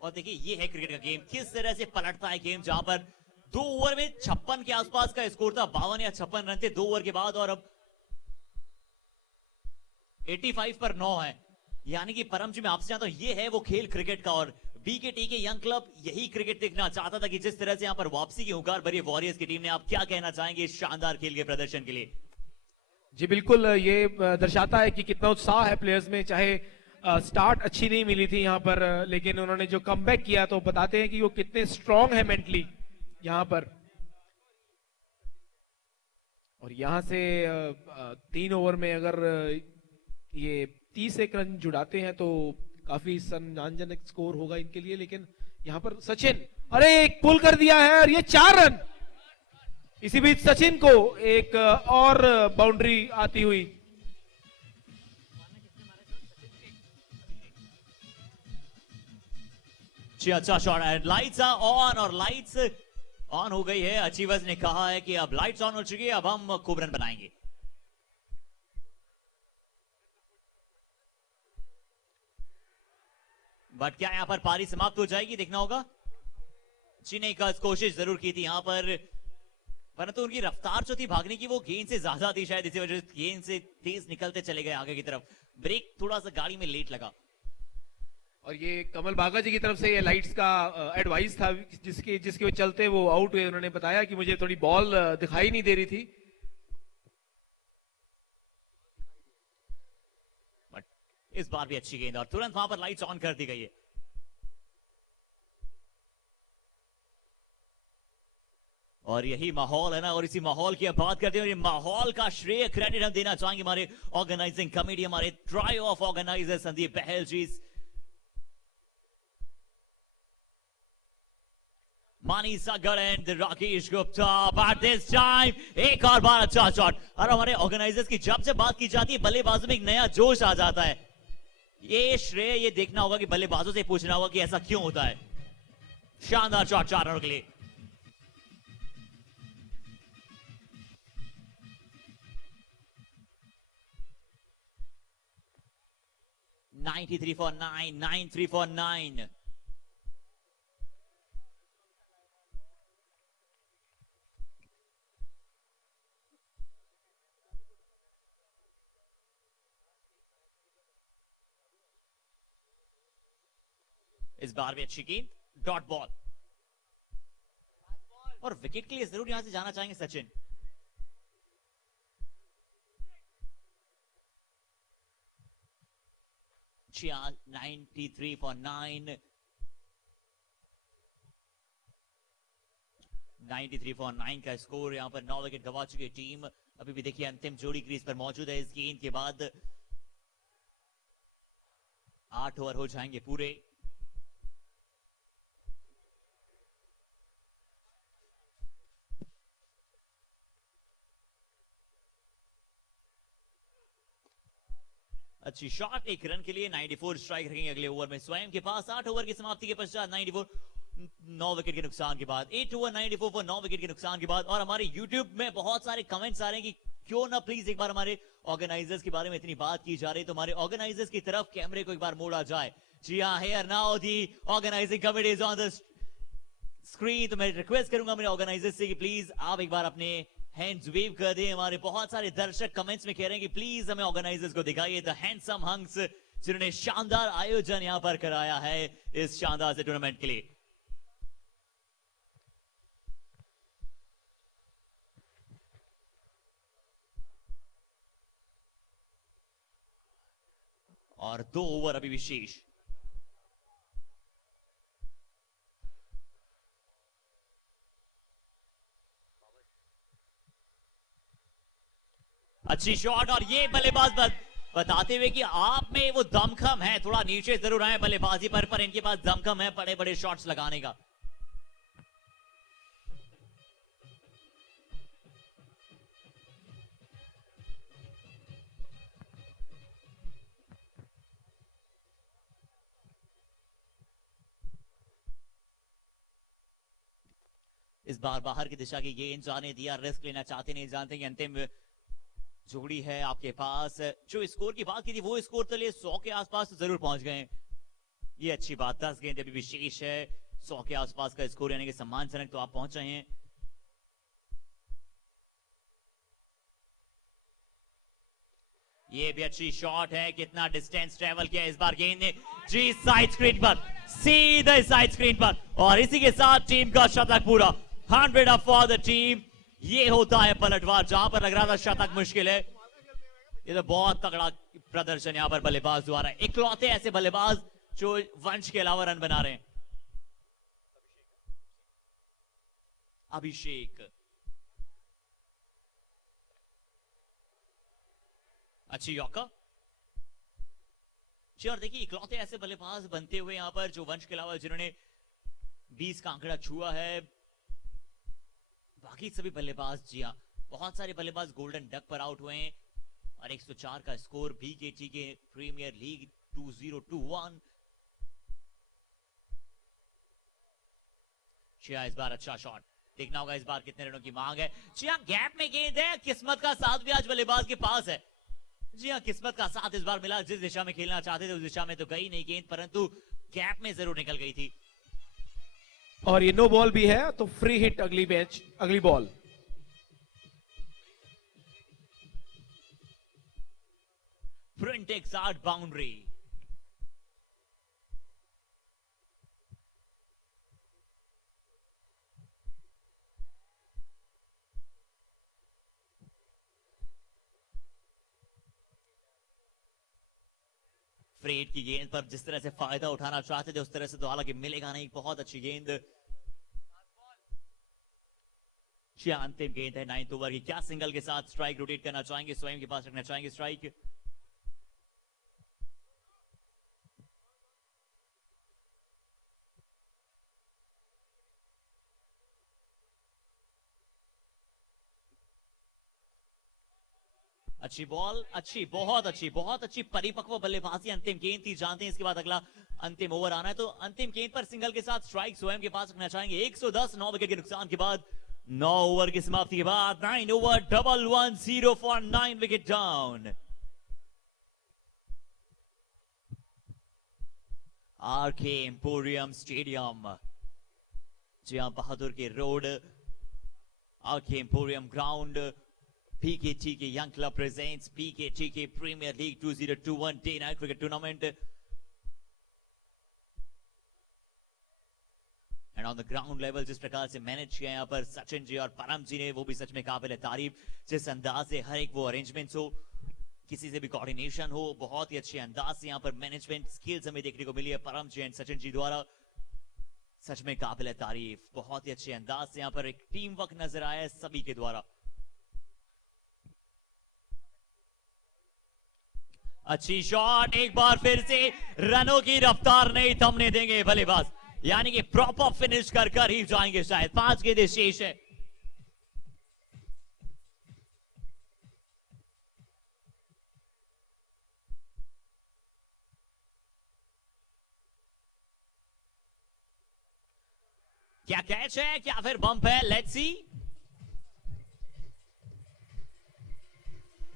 और देखिए ये है क्रिकेट का गेम, किस तरह से पलटता है गेम, जहां पर 2 ओवर में 56 के आसपास का स्कोर था, 52 या 56 रन थे 2 ओवर के बाद, और अब 85 पर 9 है। यानी कि परम जी मैं आपसे चाहता हूं, ये है वो खेल क्रिकेट का, और बीकेटी के यंग क्लब यही क्रिकेट देखना चाहता था कि जिस तरह से यहां पर वापसी की हुंकार भरी वॉरियर्स की टीम ने। आप क्या कहना चाहेंगे इस शानदार खेल के प्रदर्शन के लिए? जी बिल्कुल, ये दर्शाता है कि कितना उत्साह है प्लेयर्स में। चाहे स्टार्ट अच्छी नहीं मिली थी यहाँ पर, लेकिन उन्होंने जो कमबैक किया तो बताते हैं कि वो कितने स्ट्रांग है मेंटली यहाँ पर। और यहां से 3 ओवर में अगर ये 30 रन जुड़ाते हैं तो काफी सम्मानजनक स्कोर होगा इनके लिए। लेकिन यहां पर सचिन, अरे एक पुल कर दिया है और ये 4 रन। इसी बीच सचिन को एक और बाउंड्री आती हुई। अच्छा शॉट है, लाइट्स आर ऑन और लाइट्स ऑन हो गई है। अचीवर्स ने कहा है कि अब लाइट्स ऑन हो चुकी है, अब हम खूब रन बनाएंगे। बट क्या यहां पर पारी समाप्त हो जाएगी, देखना होगा। चीने का कोशिश जरूर की थी यहां पर, परंतु उनकी रफ्तार जो थी भागने की वो गेंद से ज्यादा थी, शायद इसी वजह से गेंद से तेज निकलते चले गए आगे की तरफ। ब्रेक थोड़ा सा गाड़ी में लेट लगा। और ये कमल बागा जी की तरफ से ये लाइट्स का एडवाइस था, जिसके वो चलते वो आउट हुए। उन्होंने बताया कि मुझे थोड़ी बॉल दिखाई नहीं दे रही थी। बट इस बार भी अच्छी गेंद और तुरंत वहां पर लाइट्स ऑन कर दी गई है। और यही माहौल है ना, और इसी माहौल की अब बात करते हैं। ये माहौल का श्रेय क्रेडिट हम देना चाहेंगे हमारे ऑर्गेनाइजिंग कमेटी, हमारे trio of organiser Sandeep Bahal ji, Mani Sagar and Rakesh Gupta. But this time एक और बार अच्छा शॉट। और हमारे ऑर्गेनाइजर्स की जब से बात की जाती है बल्लेबाजों में एक नया जोश आ जाता है। ये श्रेय ये देखना होगा कि बल्लेबाजों से पूछना होगा कि ऐसा क्यों होता है। शानदार शॉट 4 रनों के लिए। $93 for 9, 93 for 9। इस बार भी अच्छी गेंद, डॉट बॉल। और विकेट के लिए जरूर यहां से जाना चाहेंगे सचिन। Chia 93 for 9, 93 for 9 का स्कोर। यहां पर 9 विकेट गवा चुकी टीम। अभी भी देखिए अंतिम जोड़ी क्रीज पर मौजूद है। इस गेंद के बाद 8 ओवर हो जाएंगे पूरे। अच्छी शॉट, 1 रन के लिए 94 स्ट्राइक रखेंगे अगले ओवर में स्वयं के पास। 8 ओवर की समाप्ति के पश्चात 94, 9 विकेट के नुकसान के बाद 8 ओवर 94 for 9 विकेट के नुकसान के बाद। और हमारे YouTube में बहुत सारे कमेंट्स आ रहे हैं कि क्यों ना प्लीज एक बार हमारे ऑर्गेनाइजर्स के बारे में इतनी बात की जा रही है तो हमारे ऑर्गेनाइजर्स की तरफ कैमरे को एक बार मोड़ा जाए। जी हाँ, here now the organising committee is on the screen. तो मैं रिक्वेस्ट करूंगा मेरे ऑर्गेनाइजर्स से कि प्लीज आप एक बार अपने हैंड्स वेव कर दें। हमारे बहुत सारे दर्शक कमेंट्स में कह रहे हैं कि प्लीज हमें ऑर्गेनाइजर्स को दिखाइए द हैंडसम हंक्स जिन्होंने शानदार आयोजन यहां पर कराया है इस शानदार से टूर्नामेंट के लिए। और 2 ओवर अभी विशेष। अच्छी शॉट और ये बल्लेबाज बताते हुए कि आप में वो दमखम है, थोड़ा नीचे जरूर आए बल्लेबाजी पर इनके पास दमखम है बड़े बड़े शॉट्स लगाने का। इस बार बाहर की दिशा की गेंद जाने दिया, रिस्क लेना चाहते नहीं, जानते कि अंतिम जोड़ी है आपके पास। जो स्कोर की बात की थी वो स्कोर तो लिए 100 के आसपास तो जरूर पहुंच गए। ये अच्छी बात, 10 गेंद अभी विशेष है, 100 के आसपास का स्कोर यानी कि सम्मानजनक तो आप पहुंच रहे हैं। ये भी अच्छी शॉट है, कितना डिस्टेंस ट्रेवल किया इस बार गेंद ने जी साइड स्क्रीन पर, सीधे साइड स्क्रीन पर। और इसी के साथ टीम का शतक पूरा, 100 अप फॉर द टीम। ये होता है पलटवार, जहां पर लग रहा था शतक मुश्किल है। ये तो बहुत तगड़ा प्रदर्शन यहां पर बल्लेबाज द्वारा, इकलौते ऐसे बल्लेबाज जो वंश के अलावा रन बना रहे हैं। अभिषेक अच्छी यॉर्कर। जी और देखिए इकलौते ऐसे बल्लेबाज बनते हुए यहां पर जो वंश के अलावा जिन्होंने 20 का आंकड़ा छुआ है, बाकी सभी बल्लेबाज जी हाँ बहुत सारे बल्लेबाज गोल्डन डक पर आउट हुए हैं और 104 का स्कोर बीकेटी के प्रीमियर लीग 2021। चिया इस बार अच्छा शॉट, देखना होगा इस बार कितने रनों की मांग है। जी हाँ गैप में गेंद है, किस्मत का साथ भी आज बल्लेबाज के पास है। जी हाँ किस्मत का साथ इस बार मिला, जिस दिशा में खेलना चाहते थे उस दिशा में तो गई नहीं गेंद, परंतु गैप में जरूर निकल गई थी। और ये नो बॉल भी है तो फ्री हिट अगली मैच, अगली बॉल। फ्रंट एक आउट बाउंड्री। फ्रेड की गेंद पर जिस तरह से फायदा उठाना चाहते थे उस तरह से तो हालांकि मिलेगा नहीं, बहुत अच्छी गेंद। अंतिम गेंद है 9th ओवर की, क्या सिंगल के साथ स्ट्राइक रोटेट करना चाहेंगे, स्वयं के पास रखना चाहेंगे स्ट्राइक। अच्छी बॉल, अच्छी बहुत अच्छी परिपक्व बल्लेबाजी। अंतिम गेंद थी, जानते हैं इसके बाद अगला अंतिम ओवर आना है, तो अंतिम गेंद पर सिंगल के साथ स्ट्राइक स्वयं के पास रखना चाहेंगे। 110 9 विकेट के नुकसान के बाद 9 ओवर की समाप्ति के बाद 9 over 110 for 9 wicket down. RK emporium stadium, जी हाँ Bahadur Ke road, RK emporium ground, PKT के Young Club presents PKT के Premier League 2021 Day Night Cricket Tournament. And on the ground level जिस प्रकार से मैनेज किया यहाँ पर सचिन जी और परम जी ने, वो भी सच में काबिल तारीफ। जिस अंदाज से हर एक वो अरेंजमेंट्स हो, किसी से भी कोऑर्डिनेशन हो, बहुत ही अच्छे अंदाज से यहाँ पर मैनेजमेंट स्किल्स हमें देखने को मिली है परम जी एंड सचिन जी द्वारा। सच में काबिल तारीफ, बहुत ही अच्छे अंदाज से यहाँ पर एक टीम वर्क नजर आया है सभी के द्वारा। अच्छी शॉट, एक बार फिर से रनों की रफ्तार नहीं थमने देंगे बल्लेबाज, यानी कि प्रॉपर फिनिश कर ही जाएंगे शायद। 5 गेंदें शेष है। क्या कैच है, क्या फिर बम्प है, let's see.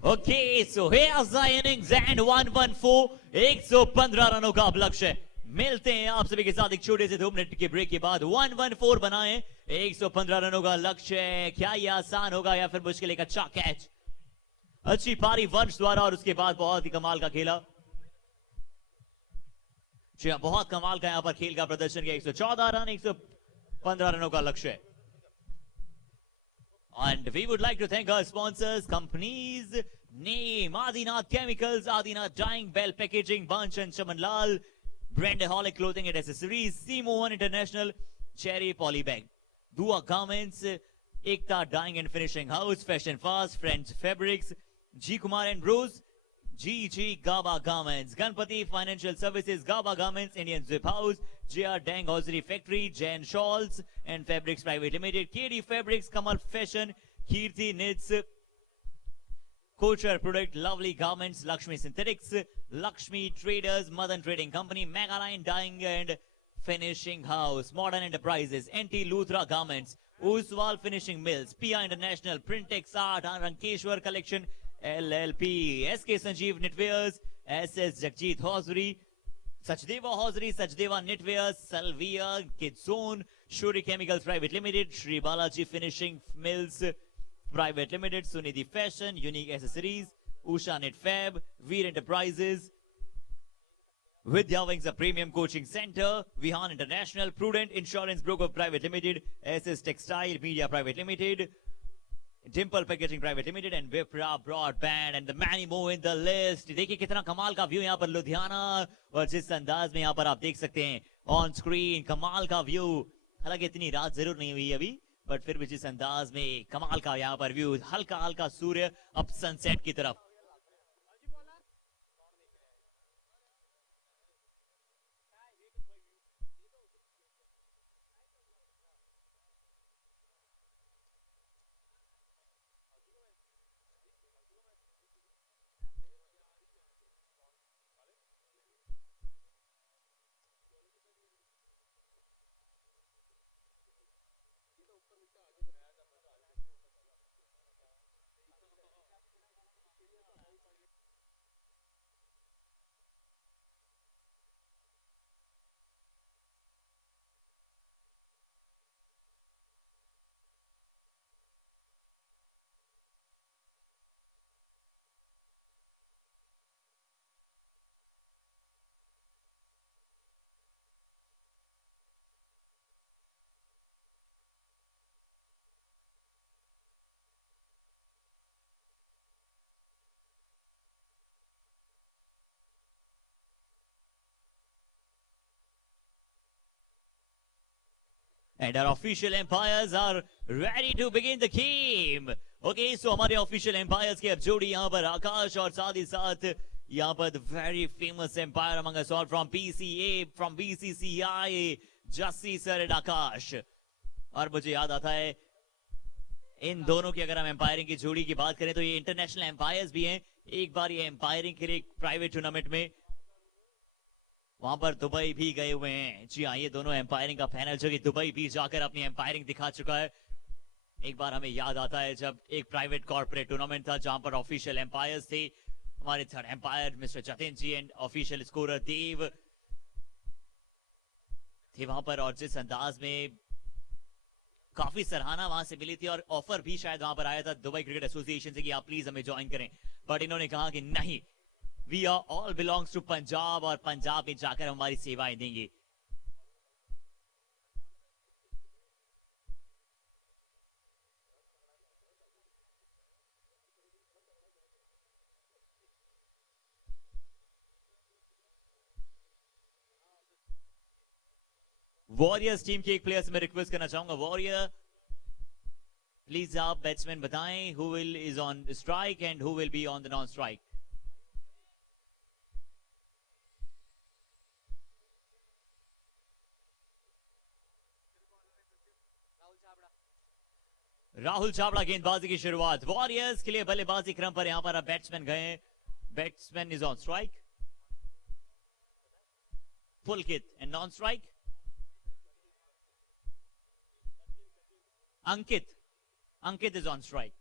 Okay, so here's the innings and 114, 115 रनों का अब लक्ष्य है। मिलते हैं आप सभी के साथ एक छोटे से 2 मिनट के ब्रेक के बाद। 114 बनाए, 115 रनों का लक्ष्य है। क्या ये आसान होगा या फिर मुश्किल? एक अच्छा कैच, अच्छी पारी वंश द्वारा और उसके बाद बहुत ही कमाल का खेला। जी हाँ बहुत कमाल का यहाँ पर खेल का प्रदर्शन किया। 114 रन, 115 रनों का लक्ष्य है। And we would like to thank our sponsors, companies, name Adinath Chemicals, Adinath Dyeing, Bell Packaging, Bunch and Chaman Lal, Brandaholic Clothing and Accessories, Simo1 International, Cherry Polybag, Dua Garments, Ekta Dyeing and Finishing House, Fashion Fast, French Fabrics, G Kumar and Bros, GG Gaba Garments, Ganpati Financial Services, Gaba Garments, Indian Zip House, JR Dang Hosiery Factory, Jain Shawls and Fabrics Private Limited, KD Fabrics, Kamal Fashion, Kirti Knits, Culture Product, Lovely Garments, Lakshmi Synthetics, Lakshmi Traders, Madan Trading Company, Megaline Dyeing and Finishing House, Modern Enterprises, NT Luthra Garments, Uswal Finishing Mills, PI International, Printex Art, Rankeshwar Collection, LLP, SK Sanjeev Knitwears, SS Jagjit Hosiery, Sachdeva Hosiery, Sachdeva Knitwears, Salvia Kidzone, Shuri Chemicals Private Limited, Shri Balaji Finishing Mills Private Limited, Sunidhi Fashion, Unique Accessories, Usha Knit Fab, Veer Enterprises, Vidya Wings, a Premium Coaching Center, Vihan International, Prudent Insurance Broker Private Limited, SS Textile Media Private Limited, Dimple Packaging Private Limited and Vipra Broadband and the many more in the list। देखिए कितना कमाल का view यहाँ पर लुधियाना, और जिस अंदाज में यहाँ पर आप देख सकते हैं ऑन स्क्रीन कमाल का व्यू। हालांकि इतनी रात जरूर नहीं हुई अभी, बट फिर भी जिस अंदाज में कमाल का यहाँ पर व्यू, हल्का हल्का सूर्य अब सनसेट की तरफ। And our official umpires are ready to begin the game. Okay, so हमारे official umpires की अब जोड़ी यहाँ पर आकाश और साथ ही साथ यहाँ पर the very famous umpire among us all from PCA, from BCCI, Jassi sir and Akash. और मुझे याद आता है इन दोनों की अगर हम एम्पायरिंग की जोड़ी की बात करें तो ये इंटरनेशनल एम्पायर्स भी हैं. एक बार ये एम्पायरिंग के लिए प्राइवेट टूर्नामेंट में वहां पर दुबई भी गए हुए हैं. जी हाँ, ये दोनों एम्पायरिंग का पैनल जो कि दुबई भी जाकर अपनी एम्पायरिंग दिखा चुका है. एक बार हमें याद आता है जब एक प्राइवेट कॉर्पोरेट टूर्नामेंट था जहां पर ऑफिशियल एम्पायर्स थे. हमारे third umpire mister Jatin ji and official scorer Dev थे वहां पर. और जिस अंदाज में काफी सराहना वहां से मिली थी और ऑफर भी शायद वहां पर आया था दुबई क्रिकेट एसोसिएशन से कि आप प्लीज हमें ज्वाइन करें, बट इन्होंने कहा कि नहीं, we are all belongs to Punjab और पंजाब में जाकर हमारी सेवाएं देंगे. वॉरियर्स टीम के एक प्लेयर से मैं रिक्वेस्ट करना चाहूंगा, वॉरियर प्लीज आप बैट्समैन बताएं who will is on strike and who will be on the non strike. Rahul Chavda गेंदबाजी की शुरुआत. वॉरियर्स के लिए बल्लेबाजी क्रम पर यहां पर अब बैट्समैन गए. Batsman is on strike. Pulkit and non strike Ankit. Ankit is on strike.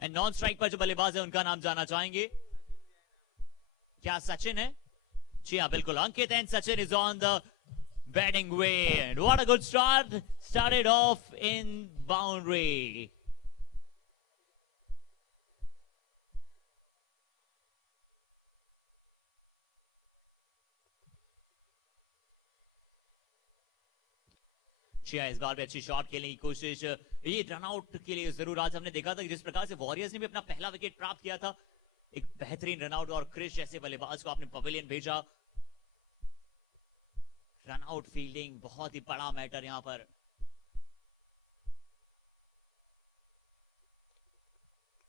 And non strike पर जो बल्लेबाज है उनका नाम जानना चाहेंगे. क्या सचिन है? जी हाँ, बिल्कुल. Ankit and Sachin is on the batting way. And what a good start. Started off in boundary. इस बार भी अच्छी शॉट खेलने की कोशिश. ये रनआउट के लिए जरूर आज हमने देखा था कि जिस प्रकार से वॉरियर्स ने भी अपना पहला विकेट प्राप्त किया था, एक बेहतरीन रनआउट और क्रिश जैसे बल्लेबाज को आपने पवेलियन भेजा. रनआउट फील्डिंग बहुत ही बड़ा मैटर यहां पर.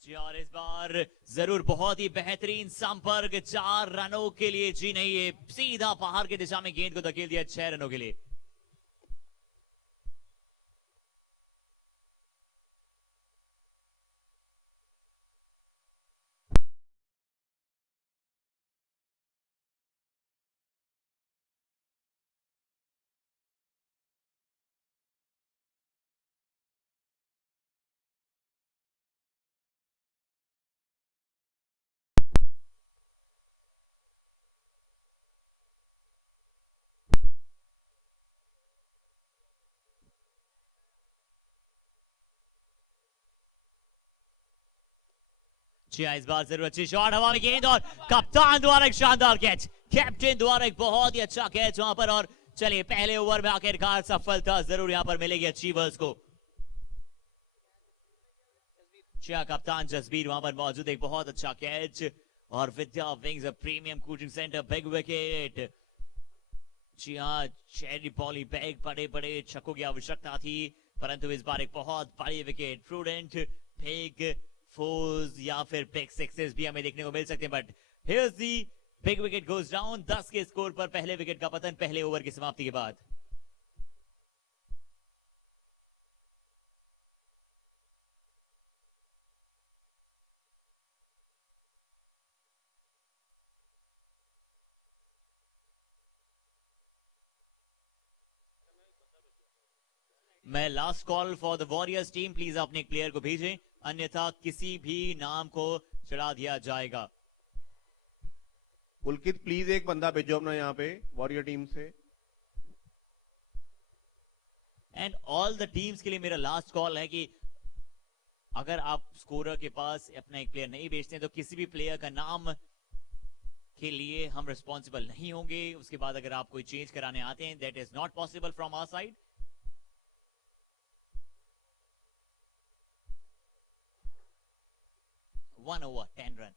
जी और इस बार जरूर बहुत ही बेहतरीन संपर्क 4 रनों के लिए. जी नहीं, ये सीधा बाहर की दिशा में गेंद को धकेल दिया 6 रनों के लिए. जी हाँ, इस बार जरूर अच्छी शॉट. हवा में गेंद और कप्तान द्वारा एक शानदार कैच. कैप्टन द्वारा एक बहुत ही अच्छा कैच वहां पर. और चलिए पहले ओवर में आखिरकार सफलता जरूर यहां पर मिलेगी अचीवर्स को. जी हाँ, कप्तान जसबीर वहां पर मौजूद. एक बहुत अच्छा कैच. और Vidya wings premium coaching centre big wicket. जी हाँ, चेरी पॉली बैग बड़े बड़े छक्कों की आवश्यकता थी, परंतु इस बार एक बहुत बड़ी विकेट. प्रूडेंट बिग फोर्स या फिर बिग सिक्सेस भी हमें देखने को मिल सकते हैं. But here's the big wicket goes down. 10 के स्कोर पर पहले विकेट का पतन पहले ओवर की समाप्ति के बाद. मैं last call for the warriors team. Please अपने प्लेयर को भेजें, अन्यथा किसी भी नाम को चढ़ा दिया जाएगा. पुलकित प्लीज एक बंदा भेजो अपना यहाँ पे वॉरियर टीम से. एंड ऑल द टीम्स के लिए मेरा लास्ट कॉल है कि अगर आप स्कोरर के पास अपना एक प्लेयर नहीं भेजते हैं तो किसी भी प्लेयर का नाम के लिए हम रिस्पॉन्सिबल नहीं होंगे. उसके बाद अगर आप कोई चेंज कराने आते हैं, that is not possible from our side. 1 over 10 run.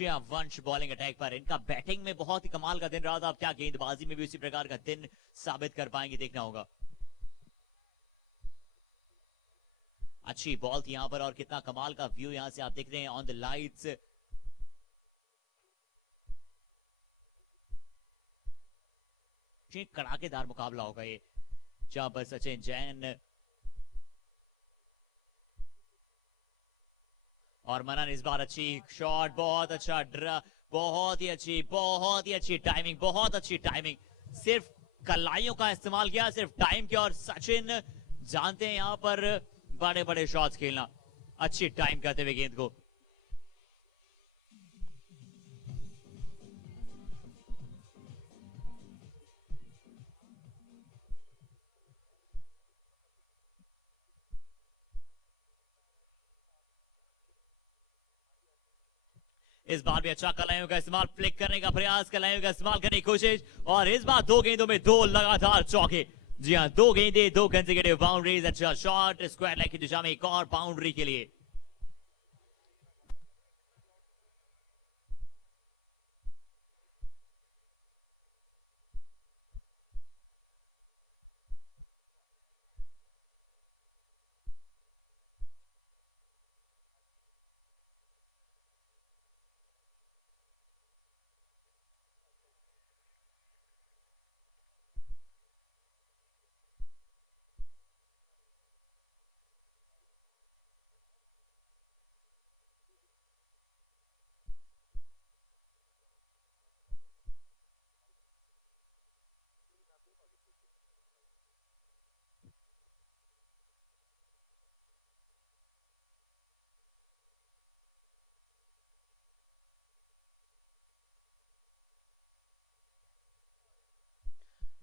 Vansh bowling attack पर, इनका बैटिंग में बहुत ही कमाल का दिन रहा था। अब क्या गेंदबाजी में भी उसी प्रकार का दिन साबित कर पाएंगे, देखना होगा। अच्छी बॉल थी यहां पर और कितना कमाल का व्यू यहां से आप देख रहे हैं ऑन द लाइट्स। कड़ाकेदार मुकाबला होगा ये, जहां पर सचिन जैन और मनन इस बार अच्छी शॉट, बहुत अच्छा बहुत ही अच्छी टाइमिंग, बहुत अच्छी टाइमिंग। सिर्फ कलाइयों का इस्तेमाल किया, सिर्फ टाइम के, और सचिन जानते हैं यहां पर बड़े बड़े शॉट्स खेलना। अच्छी टाइम करते हुए गेंद को। इस बार भी अच्छा कलाइयों का इस्तेमाल, फ्लिक करने का प्रयास, कलाइयों का इस्तेमाल करने की कोशिश, और इस बार 2 गेंदों में 2 लगातार चौके। जी हां, 2 गेंदे, 2 कंसेक्यूटिव बाउंड्रीज। अच्छा शॉट स्क्वायर लेग की दिशा में, एक और बाउंड्री के लिए।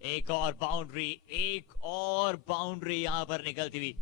एक और बाउंड्री, एक और बाउंड्री यहां पर निकलती हुई।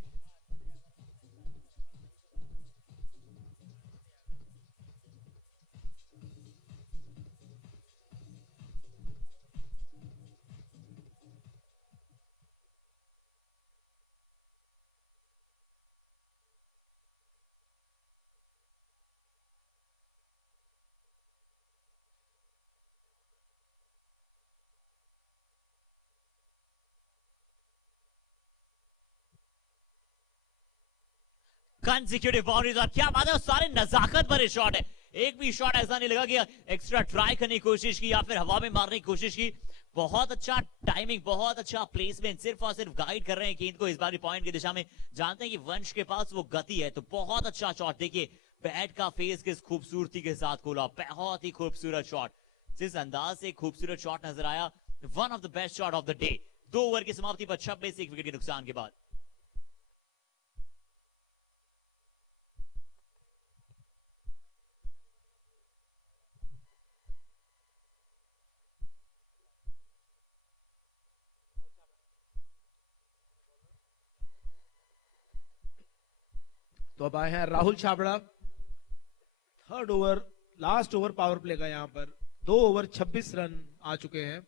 कंसेक्यूटिव बाउंड्रीज, और क्या बात है, सारे नजाकत भरे शॉट है। एक भी शॉट ऐसा नहीं लगा कि एक्स्ट्रा ट्राई करने की कोशिश की या फिर हवा में मारने की कोशिश की। बहुत अच्छा टाइमिंग, बहुत अच्छा प्लेसमेंट, सिर्फ और सिर्फ गाइड कर रहे हैं गेंद को इस बारी पॉइंट की दिशा में। जानते हैं कि वंश के पास वो गति है, तो बहुत अच्छा शॉट। देखिए बैट का फेस किस खूबसूरती के साथ खोला, बहुत ही खूबसूरत शॉट। जिस अंदाज से खूबसूरत शॉट नजर आया, one of the best shot of the day. 2 over की समाप्ति पर 26 विकेट के नुकसान के बाद। तो अब आए हैं Rahul Chhabra. 3rd over, last over power play का। यहां पर 2 ओवर 26 रन आ चुके हैं,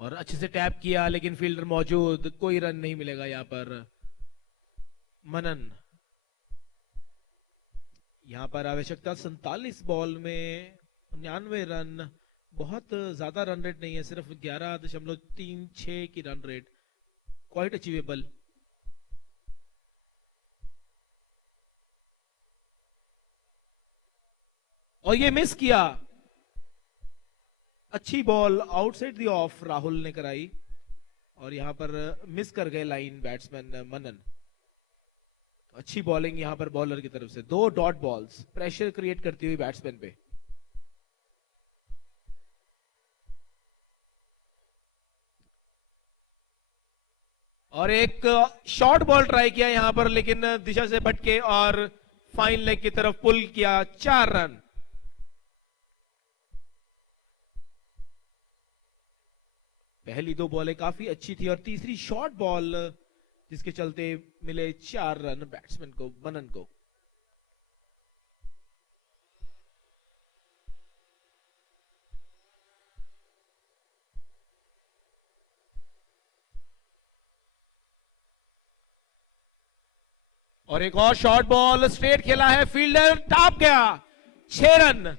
और अच्छे से टैप किया लेकिन फील्डर मौजूद, कोई रन नहीं मिलेगा यहां पर। मनन, यहां पर आवश्यकता 47 बॉल में 99 रन। बहुत ज्यादा रन रेट नहीं है, सिर्फ 11.36 की रन रेट, क्वाइट अचीवेबल। और ये मिस किया। अच्छी ball outside the of Rahul ने कराई, और यहां पर मिस कर गए लाइन बैट्समैन मनन। अच्छी बॉलिंग यहां पर बॉलर की तरफ से, 2 डॉट बॉल्स प्रेशर क्रिएट करती हुई बैट्समैन पे। और एक शॉर्ट बॉल ट्राई किया यहां पर, लेकिन दिशा से भटके और फाइन लेग की तरफ पुल किया। 4 रन। पहली 2 बॉलें काफी अच्छी थी, और तीसरी शॉर्ट बॉल जिसके चलते मिले 4 रन बैट्समैन को, मनन को। और एक और शॉर्ट बॉल स्ट्रेट खेला है, फील्डर टॉप गया, 6 run.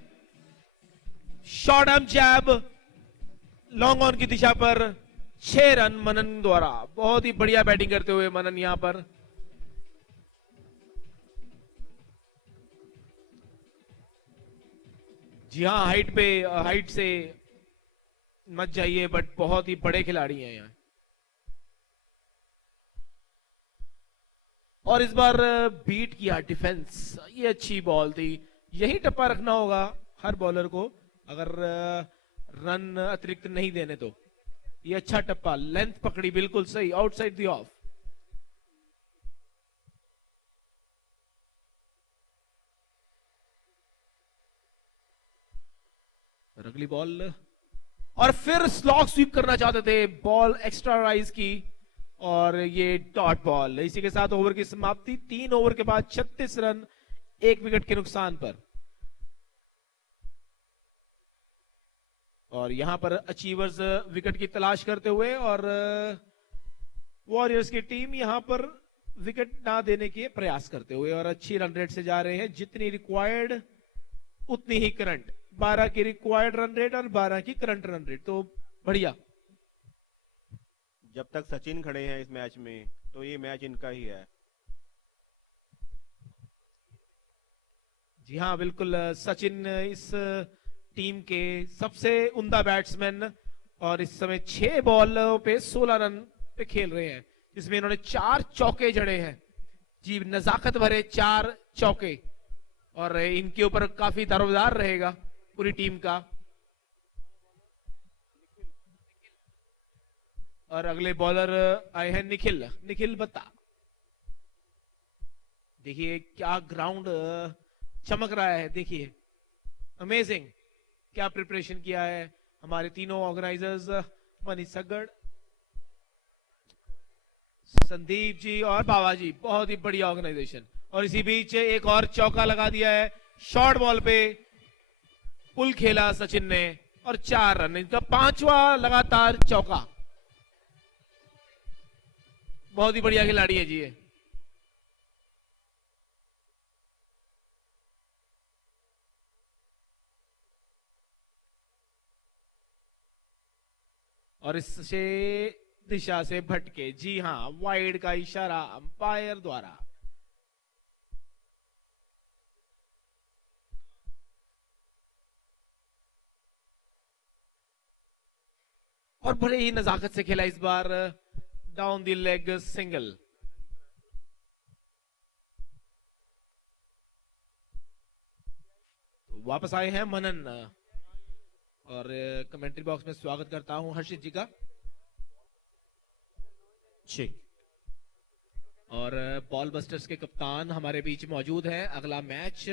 Short arm jab long on की दिशा पर 6 रन मनन द्वारा। बहुत ही बढ़िया बैटिंग करते हुए मनन यहां पर। जी हाँ, हाइट से मत जाइए, बट बहुत ही बड़े खिलाड़ी हैं यहाँ। और इस बार बीट किया डिफेंस, ये अच्छी बॉल थी। यही टप्पा रखना होगा हर बॉलर को अगर रन अतिरिक्त नहीं देने तो। ये अच्छा टप्पा, लेंथ पकड़ी बिल्कुल सही, आउटसाइड दी ऑफ। अगली बॉल और फिर स्लॉग स्वीप करना चाहते थे, बॉल एक्स्ट्रा राइज की और ये डॉट बॉल। इसी के साथ ओवर की समाप्ति। 3 ओवर के बाद 36 रन 1 विकेट के नुकसान पर। और यहां पर अचीवर्स विकेट की तलाश करते हुए और वॉरियर्स की टीम यहां पर विकेट ना देने के प्रयास करते हुए और अच्छी रन रेट से जा रहे हैं। जितनी रिक्वायर्ड उतनी ही करंट, 12 की रिक्वायर्ड रन रेट और 12 की करंट रन रेट, तो बढ़िया। जब तक सचिन खड़े हैं इस मैच में तो ये मैच इनका ही है। जी हाँ, बिल्कुल। सचिन इस टीम के सबसे उम्दा बैट्समैन और इस समय 6 बॉलों पे 16 रन पे खेल रहे हैं, जिसमें इन्होंने 4 चौके जड़े हैं। जी, नजाकत भरे 4 चौके, और इनके ऊपर काफी दारोमदार रहेगा पूरी टीम का। और अगले बॉलर आए हैं निखिल बत्ता। देखिए क्या ग्राउंड चमक रहा है, देखिए अमेजिंग क्या प्रिपरेशन किया है हमारे तीनों ऑर्गेनाइजर्स, मनीष सगड़, संदीप जी और बाबा जी। बहुत ही बढ़िया ऑर्गेनाइजेशन। और इसी बीच एक और चौका लगा दिया है, शॉर्ट बॉल पे पुल खेला सचिन ने और 4 रन, इनका 5वां लगातार चौका। बहुत ही बढ़िया खिलाड़ी है जी ये। और इससे दिशा से भटके, जी हाँ, वाइड का इशारा अंपायर द्वारा। और बड़े ही नजाकत से खेला इस बार, डाउन द लेग सिंगल। वापस आए हैं मनन, और कमेंट्री बॉक्स में स्वागत करता हूं हर्षित जी का। और बॉल बस्टर्स के कप्तान हमारे बीच मौजूद हैं। अगला मैच,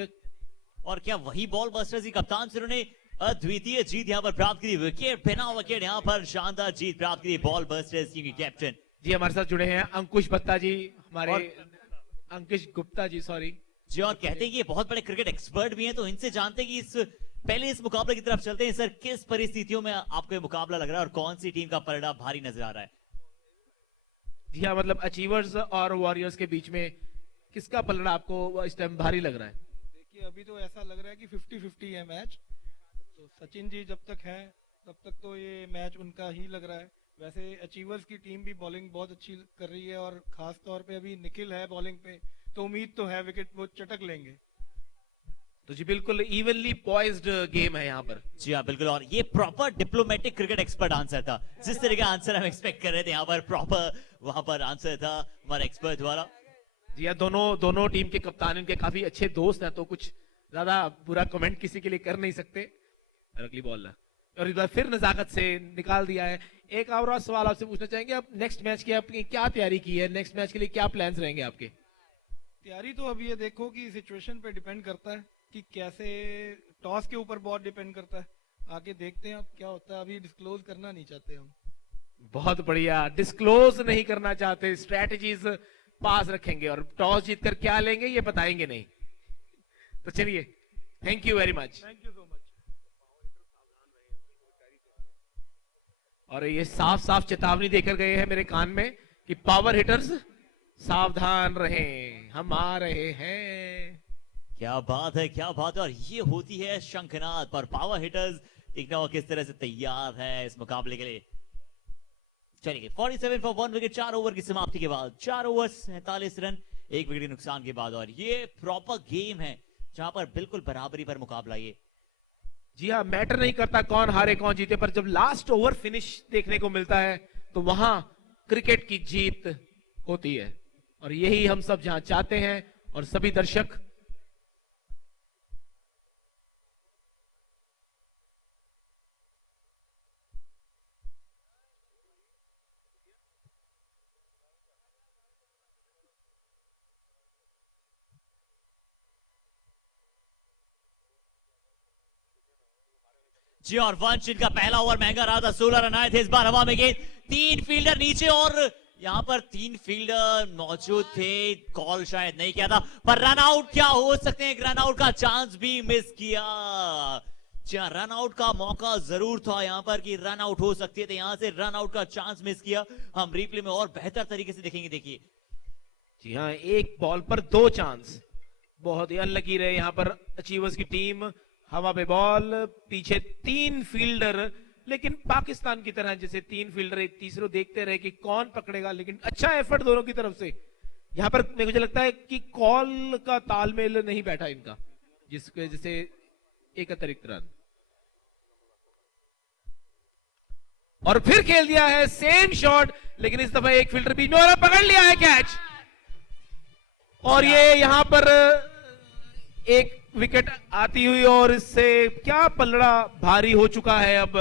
और क्या वही बॉल बस्टर्स ही कप्तान जिन्होंने अद्वितीय जीत यहां पर प्राप्त की, विकेट बिना विकेट यहां पर शानदार जीत प्राप्त की बॉल बस्टर्स टीम के कैप्टन। जी हमारे साथ जुड़े हैं अंकुश बत्ता जी, हमारे अंकुश गुप्ता जी, सॉरी जी। और कहते हैं कि ये बहुत बड़े क्रिकेट एक्सपर्ट भी हैं, तो इनसे जानते हैं कि पहले इस मुकाबले की तरफ चलते हैं। सर, किस परिस्थितियों में आपको ये मुकाबला लग रहा है और कौन सी टीम का परिणाम भारी नजर आ रहा है? जी हाँ, मतलब अचीवर्स और वॉरियर्स के बीच में किसका पलड़ा आपको इस टाइम भारी लग रहा है? देखिए, अभी तो ऐसा लग रहा है कि 50-50 है मैच। तो सचिन जी जब तक हैं तब तक तो ये मैच उनका ही लग रहा है। वैसे अचीवर्स की टीम भी बॉलिंग बहुत अच्छी कर रही है, और खास तौर पे अभी निखिल है बॉलिंग पे, तो उम्मीद तो है विकेट वो चटक लेंगे। तो जी बिल्कुल इवनली पॉइज्ड गेम है यहाँ पर। जी हाँ, बिल्कुल। और ये proper diplomatic cricket expert answer था, जिस तरह का आंसर हम एक्सपेक्ट कर रहे थे, यहाँ पर प्रॉपर वहां पर आंसर था हमारे एक्सपर्ट द्वारा। जी हाँ, दोनों टीम के कप्तान इनके काफी अच्छे दोस्त हैं, तो कुछ ज्यादा बुरा कमेंट किसी के लिए कर नहीं सकते। अगली बॉल, और इस बार फिर नजाकत से निकाल दिया है। एक और सवाल आपसे पूछना चाहेंगे, आप नेक्स्ट मैच की आपकी क्या तैयारी की है? नेक्स्ट मैच के लिए क्या प्लान्स रहेंगे आपके? तैयारी तो अभी ये देखो कि सिचुएशन पे डिपेंड करता है कि कैसे, टॉस के ऊपर बहुत डिपेंड करता है। आगे देखते हैं अब क्या होता है, अभी डिस्क्लोज करना नहीं चाहते हम। बहुत बढ़िया, डिस्क्लोज नहीं करना चाहते, स्ट्रेटजीज पास रखेंगे और टॉस जीतकर क्या लेंगे ये बताएंगे नहीं। तो चलिए, thank you very much. Thank you so much. और ये साफ साफ चेतावनी देकर गए हैं मेरे कान में कि पावर हिटर्स सावधान रहें। हम आ रहे हैं। क्या बात है, क्या बात है। और ये होती है शंखनाद पर पावर हिटर्स। देखना होगा किस तरह से तैयार है इस मुकाबले के लिए। चलिए 47 फॉर 1 विकेट, 4 ओवर की समाप्ति के बाद, 4 ओवर 47 रन, 1 विकेट के नुकसान के बाद। और ये प्रॉपर गेम है जहां पर बिल्कुल बराबरी पर मुकाबला। ये जी हाँ, मैटर नहीं करता कौन हारे कौन जीते, पर जब लास्ट ओवर फिनिश देखने को मिलता है तो वहां क्रिकेट की जीत होती है। और यही हम सब जहां चाहते हैं और सभी दर्शक। जी, और वंश इनका पहला ओवर महंगा रहा था, 16 रन आए थे। इस बार हवा में गेंद, 3 फील्डर नीचे और यहां पर 3 फील्डर मौजूद थे। कॉल शायद नहीं किया था, पर रन आउट क्या हो सकते हैं, रन आउट का चांस भी मिस किया। जहां रन आउट का मौका जरूर था यहां पर कि रन आउट हो सकते थे, यहां से रन आउट का चांस मिस किया। हम रिप्ले में और बेहतर तरीके से देखेंगे। देखिए जी हाँ, एक बॉल पर 2 चांस, बहुत ही अनलकी रहे यहां पर अचीवर्स की टीम। हवा पे बॉल, पीछे 3 फील्डर, लेकिन पाकिस्तान की तरह जैसे 3 फील्डर एक तीसरे देखते रहे कि कौन पकड़ेगा, लेकिन अच्छा एफर्ट दोनों की तरफ से। यहां पर मुझे लगता है कि कॉल का तालमेल नहीं बैठा इनका, जिसके वजह से एक अतिरिक्त रन। और फिर खेल दिया है सेम शॉट, लेकिन इस दफा एक फील्डर बीच में और पकड़ लिया है कैच। और ये यहां पर एक विकेट आती हुई, और इससे क्या पलड़ा भारी हो चुका है अब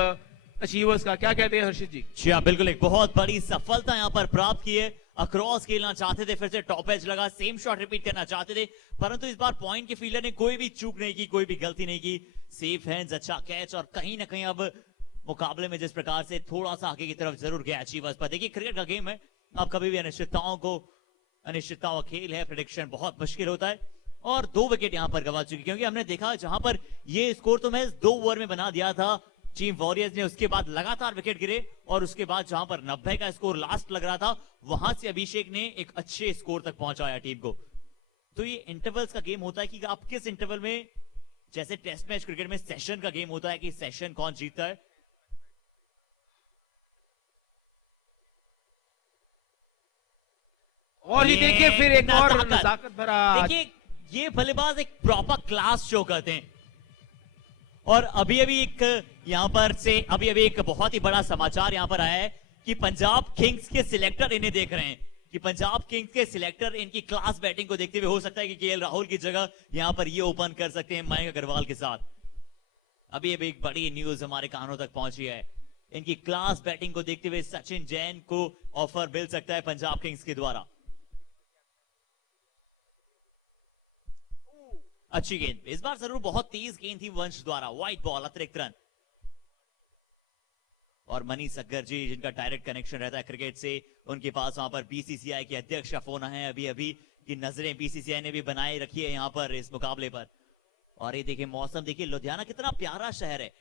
अचीवर्स का। क्या कहते हैं हर्षित जी? जी हाँ, बिल्कुल एक बहुत बड़ी सफलता यहां पर प्राप्त की है। अक्रॉस खेलना चाहते थे, फिर से टॉप एज लगा, सेम शॉट रिपीट करना चाहते थे, परंतु इस बार पॉइंट के फील्डर ने कोई भी चूक नहीं की, कोई भी गलती नहीं की। सेफ हैंड्स, अच्छा कैच, और कहीं ना कहीं अब मुकाबले में जिस प्रकार से थोड़ा सा आगे की तरफ जरूर गया अचीवर्स। पर देखिए क्रिकेट का गेम है, अब कभी भी अनिश्चितताओं का खेल है, प्रेडिक्शन बहुत मुश्किल होता है। और 2 विकेट यहां पर गंवा चुकी, क्योंकि हमने देखा जहां पर ये स्कोर तो महज 2 ओवर में बना दिया था टीम वॉरियर्स ने, उसके बाद लगातार विकेट गिरे, और उसके बाद जहां पर 90 का स्कोर लास्ट लग रहा था, वहां से अभिषेक ने एक अच्छे स्कोर तक पहुंचाया टीम को। तो ये इंटरवल्स का गेम होता है कि आप किस इंटरवल में, जैसे टेस्ट मैच क्रिकेट में सेशन का गेम होता है कि सेशन कौन जीतता है। और ये देखिए फिर एक और नजाकत भरा। देखिए ये बल्लेबाज एक प्रॉपर क्लास शो करते हैं। और अभी अभी एक बहुत ही बड़ा समाचार यहां पर आया है कि पंजाब किंग्स के सिलेक्टर इन्हें देख रहे हैं, कि पंजाब किंग्स के सिलेक्टर इनकी क्लास बैटिंग को देखते हुए हो सकता है कि केएल राहुल की जगह यहां पर ये ओपन कर सकते हैं मयंक अग्रवाल के साथ। अभी अभी एक बड़ी न्यूज हमारे कानों तक पहुंची है, इनकी क्लास बैटिंग को देखते हुए सचिन जैन को ऑफर मिल सकता है पंजाब किंग्स के द्वारा। अच्छी गेंद, इस बार जरूर बहुत तेज गेंद थी वंश द्वारा, व्हाइट बॉल, अतिरिक्त रन। और मनीष सग्गर जी, जिनका डायरेक्ट कनेक्शन रहता है क्रिकेट से, उनके पास वहां पर बीसीसीआई के अध्यक्ष का फोन है अभी अभी की नजरें बीसीसीआई ने भी बनाए रखी है यहां पर इस मुकाबले पर। और ये देखिए मौसम, देखिए लुधियाना कितना प्यारा शहर है,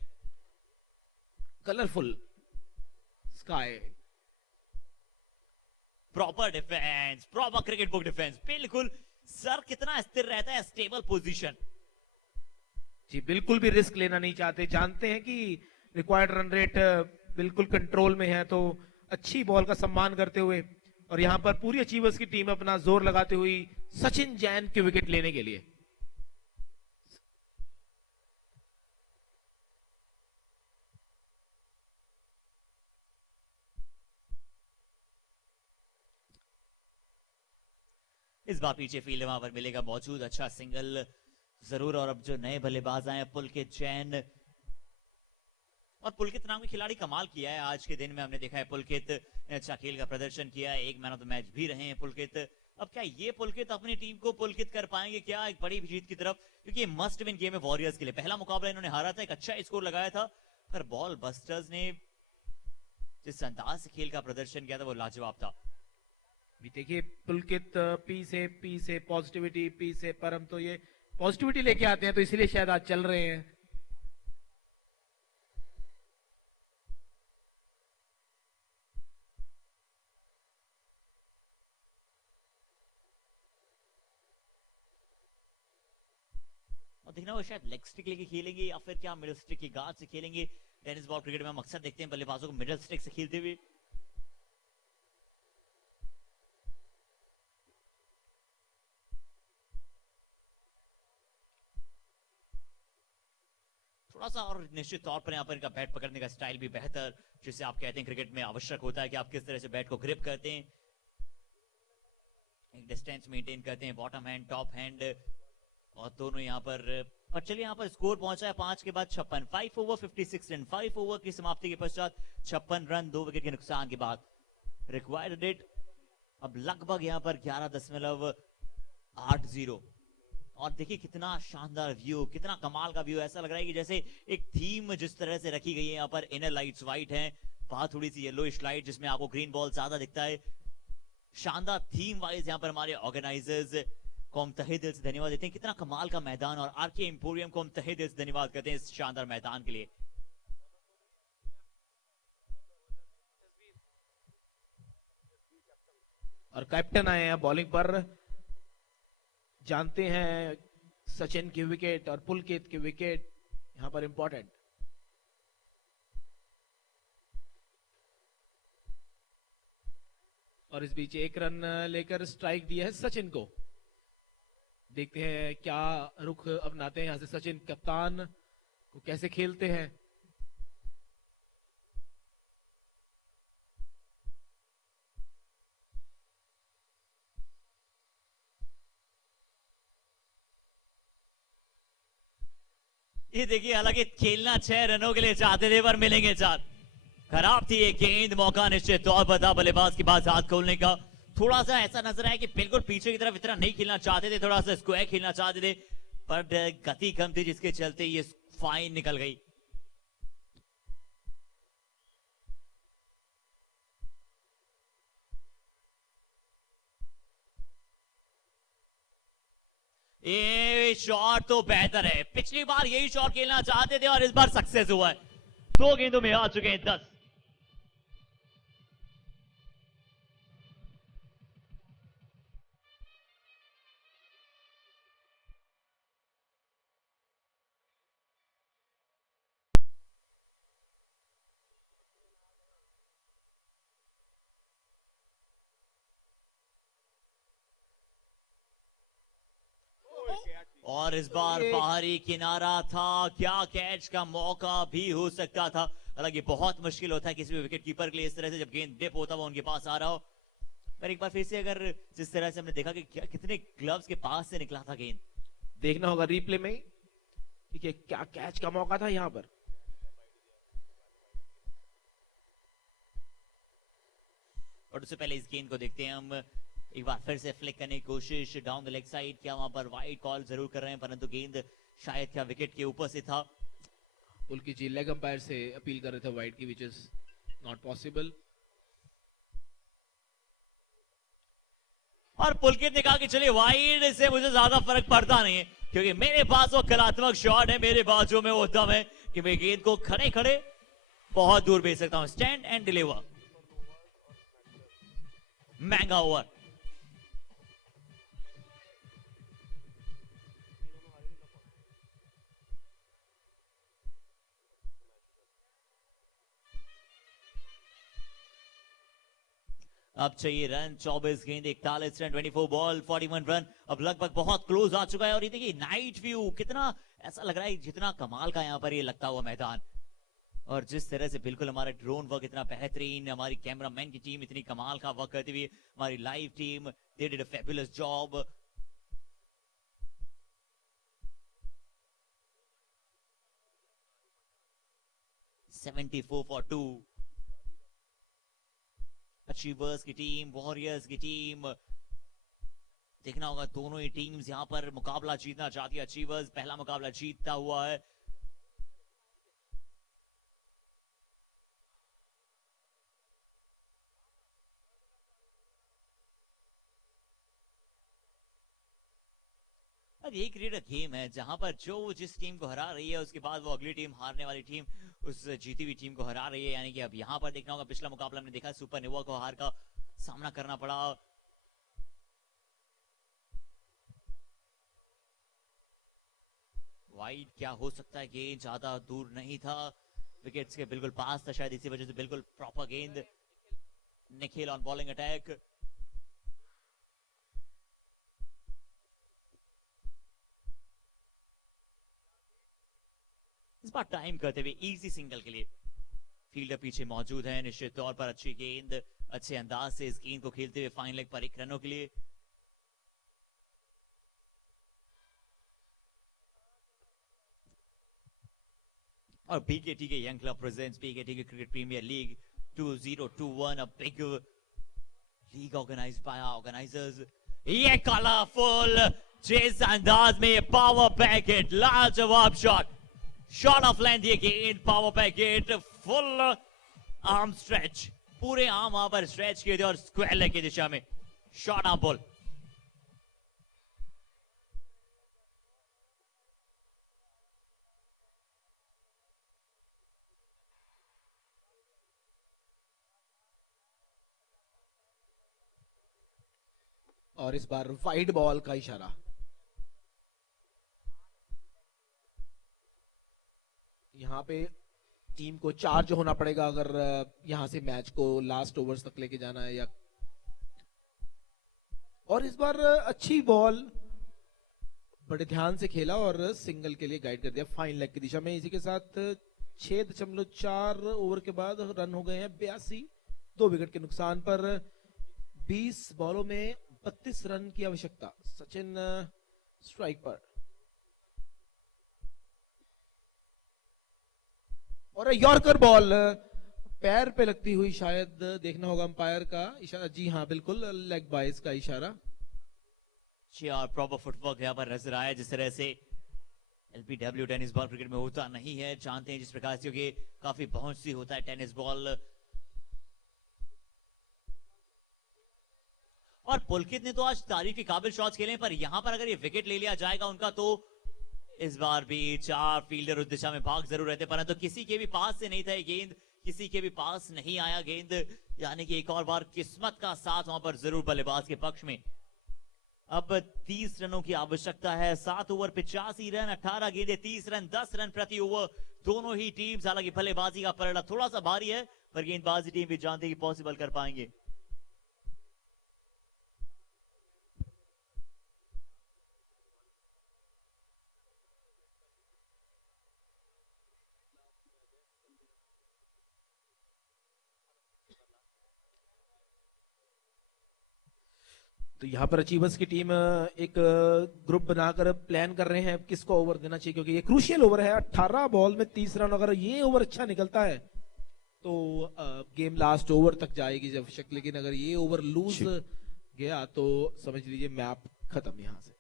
colourful sky, proper defence, proper cricket book defence, बिल्कुल सर कितना स्थिर रहता है, स्टेबल पोजीशन। जी बिल्कुल भी रिस्क लेना नहीं चाहते, जानते हैं कि रिक्वायर्ड रन रेट बिल्कुल कंट्रोल में है, तो अच्छी बॉल का सम्मान करते हुए, और यहां पर पूरी अचीवर्स की टीम अपना जोर लगाते हुए सचिन जैन के विकेट लेने के लिए। इस बार पीछे फील्ड वहां पर मिलेगा मौजूद, अच्छा सिंगल जरूर। और अब जो नए बल्लेबाज आए पुलकित जैन, और पुलकित नाम के खिलाड़ी कमाल किया है आज के दिन में, हमने देखा है पुलकित ने अच्छा खेल का प्रदर्शन किया है, एक मैन ऑफ द मैच भी रहे हैं पुलकित। अब क्या ये पुलकित अपनी टीम को पुलकित कर पाएंगे क्या एक बड़ी जीत की तरफ, क्योंकि ये मस्ट विन गेम है वॉरियर्स के लिए। पहला मुकाबला इन्होंने हारा था, एक अच्छा स्कोर लगाया था, पर बॉल बस्टर्स ने जिस अंदाज से खेल का प्रदर्शन किया था वो लाजवाब था। भी देखिए पुलकित पी से पॉजिटिविटी, पी से पर हम तो ये पॉजिटिविटी लेके आते हैं, तो इसीलिए शायद आज चल रहे हैं। देखना वो शायद लेग स्टिक लेके खेलेंगे या फिर क्या मिडिल स्टिक की गार्ड से खेलेंगे। टेनिस बॉल क्रिकेट में हम अक्सर देखते हैं बल्लेबाजों को मिडिल स्टिक से खेलते हुए। थोड़ा सा और निश्चित तौर पर यहाँ पर इनका बैट पकड़ने का स्टाइल भी बेहतर, जिसे आप कहते हैं क्रिकेट में आवश्यक होता है कि आप किस तरह से बैट को ग्रिप करते हैं, एक डिस्टेंस मेंटेन करते हैं, बॉटम हैंड टॉप हैंड, और दोनों यहाँ पर चलिए यहाँ पर स्कोर पहुंचा है 5 के बाद 56, 5 ओवर 56 रन, 5 ओवर की समाप्ति के पश्चात 56 रन 2 विकेट के नुकसान के बाद। रिक्वायर्ड रेट अब लगभग यहाँ पर 11.80। और देखिए कितना शानदार व्यू, कितना कमाल का व्यू, ऐसा लग रहा है कि जैसे एक थीम जिस तरह से रखी गई है। यहाँ पर इनर लाइट्स व्हाइट हैं, बाहर थोड़ी सी येलोइश लाइट जिसमें आपको ग्रीन बॉल ज्यादा दिखता है। शानदार थीम वाइज यहाँ पर हमारे ऑर्गेनाइजर्स को हम तहे दिल से धन्यवाद देते हैं। कितना कमाल का मैदान, और आरके एम्पोरियम को हम तहे दिल से धन्यवाद करते हैं इस शानदार मैदान के लिए। और कैप्टन आए हैं बॉलिंग पर, जानते हैं सचिन की विकेट और पुलकित की विकेट यहां पर इंपॉर्टेंट। और इस बीच एक रन लेकर स्ट्राइक दिया है सचिन को। देखते हैं क्या रुख अपनाते हैं यहां से सचिन, कप्तान को कैसे खेलते हैं। ये देखिए, हालांकि खेलना 6 रनों के लिए चाहते थे पर मिलेंगे 4। खराब थी ये गेंद, मौका निश्चित तौर पर था बल्लेबाज के पास हाथ खोलने का। थोड़ा सा ऐसा नजर आया कि बिल्कुल पीछे की तरफ इतना नहीं खेलना चाहते थे, थोड़ा सा स्क्वायर खेलना चाहते थे, पर गति कम थी जिसके चलते ये फाइन निकल गई। ये शॉट तो बेहतर है, पिछली बार यही शॉट खेलना चाहते थे और इस बार सक्सेस हुआ है। 2 गेंदों में आ चुके हैं 10। और इस बार बाहरी किनारा था, क्या कैच का मौका भी हो सकता था। हालांकि बहुत मुश्किल होता है किसी भी विकेट कीपर के लिए इस तरह से जब गेंद डिप होता है वो उनके पास आ रहा हो। पर एक बार फिर से अगर जिस तरह से हमने देखा कि कितने ग्लव्स के पास से निकला था गेंद, देखना होगा रिप्ले में कि क्या कैच का मौका था यहां पर। और उससे पहले इस गेंद को देखते हैं हम एक बार फिर से फ्लिक करने की कोशिश डाउन द लेग साइड। क्या वहां पर वाइड कॉल जरूर कर रहे हैं, परंतु गेंद शायद क्या विकेट के ऊपर से था। पुलकित जी लेग अंपायर से अपील कर रहे थे वाइड की, विच इज नॉट पॉसिबल। और पुलकित ने कहा कि चलिए वाइड से मुझे ज्यादा फर्क पड़ता नहीं है, क्योंकि मेरे पास वो कलात्मक शॉट है, मेरे बाजू में वो दम है कि मैं गेंद को खड़े खड़े बहुत दूर भेज सकता हूं। स्टैंड एंड डिलीवर, महंगा ओवर। अब चाहिए रन, 24 गेंद 41 रन, 24 बॉल 41 रन। अब लगभग बहुत क्लोज आ चुका है। और ये देखिए नाइट व्यू, कितना ऐसा लग रहा है जितना कमाल का यहाँ पर ये लगता हुआ मैदान, और जिस तरह से बिल्कुल हमारा ड्रोन वर्क इतना बेहतरीन, हमारी कैमरामैन की टीम इतनी कमाल का वर्क करती हुई, हमारी live team they did a fabulous job. $74 for 2। Achievers की टीम, वॉरियर्स की टीम, देखना होगा दोनों ही टीम्स यहां पर मुकाबला जीतना चाहती है। अचीवर्स पहला मुकाबला जीतता हुआ है। अब ये क्रिकेट गेम है जहां पर जो जिस टीम को हरा रही है उसके बाद वो अगली टीम, हारने वाली टीम उस जीती हुई टीम को हरा रही है। यानी कि अब यहां पर देखना होगा, पिछला मुकाबला हमने देखा सुपर निवा को हार का सामना करना पड़ा। वाइड क्या हो सकता है, गेंद ज्यादा दूर नहीं था, विकेट्स के बिल्कुल पास था, शायद इसी वजह से बिल्कुल प्रॉपर गेंद। निखिल ऑन बॉलिंग अटैक, इस बार टाइम करते हुए इजी सिंगल के लिए फील्डर पीछे मौजूद है। निश्चित तौर पर अच्छी गेंद, अच्छे अंदाज से इस गेंद को खेलते हुए फाइन लेग पर 1 रनों के लिए। और बीकेटी के यंग क्लब प्रेजेंट्स बीकेटी के cricket premier league 2021, a big league organized by our organizers. ये कलरफुल चेस अंदाज में पावर पैकेट, लाजवाब शॉट ऑफ लेंथ, ये गेंद power packet, full arm stretch, पूरे आर्म वहां पर स्ट्रेच किए थे और स्क्वायर लेग की दिशा में शॉट आर्म बॉल। और इस बार वाइड बॉल का इशारा। यहां पे टीम को चार्ज होना पड़ेगा अगर यहां से मैच को लास्ट ओवर्स तक लेके जाना है या। और इस बार अच्छी बॉल बड़े ध्यान से खेला और सिंगल के लिए गाइड कर दिया फाइन लेग की दिशा में। इसी के साथ 6.4 ओवर के बाद रन हो गए हैं 82, 2 विकेट के नुकसान पर 20 बॉलों में 32 रन की आवश्यकता। सचिन स्ट्राइक पर और यॉर्कर बॉल पैर पे लगती हुई, शायद देखना होगा अंपायर का इशारा। जी हाँ बिल्कुल, लेग बाइस का इशारा। और प्रॉपर फुटवर्क यहाँ पर नजर आया, जिस तरह से एलबीडब्ल्यू टेनिस बॉल क्रिकेट में होता नहीं है। जानते हैं जिस प्रकार से, क्योंकि काफी बाउंसी होता है टेनिस बॉल। और पुलकित ने तो आज तारीफ के काबिल शॉट्स खेले, पर यहां पर अगर ये विकेट ले लिया जाएगा उनका, तो इस बार भी 4 फील्डर उस दिशा में भाग जरूर रहते, परंतु किसी के भी पास से नहीं था ये गेंद, किसी के भी पास नहीं आया गेंद। यानी कि एक और बार किस्मत का साथ वहां पर जरूर बल्लेबाज के पक्ष में। अब 30 रनों की आवश्यकता है, 7 ओवर 85 रन, 18 गेंदें, 30 रन, 10 रन प्रति ओवर। दोनों ही टीम्स, हालांकि बल्लेबाजी का पलड़ा थोड़ा सा भारी है, पर गेंदबाजी टीम भी जानते हैं कि पॉसिबल कर पाएंगे। तो यहाँ पर अचीवर्स की टीम एक ग्रुप बनाकर प्लान कर रहे हैं किसको ओवर देना चाहिए, क्योंकि ये क्रूशियल ओवर है। 18 बॉल में 30 रन, अगर ये ओवर अच्छा निकलता है तो गेम लास्ट ओवर तक जाएगी जब शक। लेकिन अगर ये ओवर लूज गया तो समझ लीजिए मैप खत्म यहाँ से।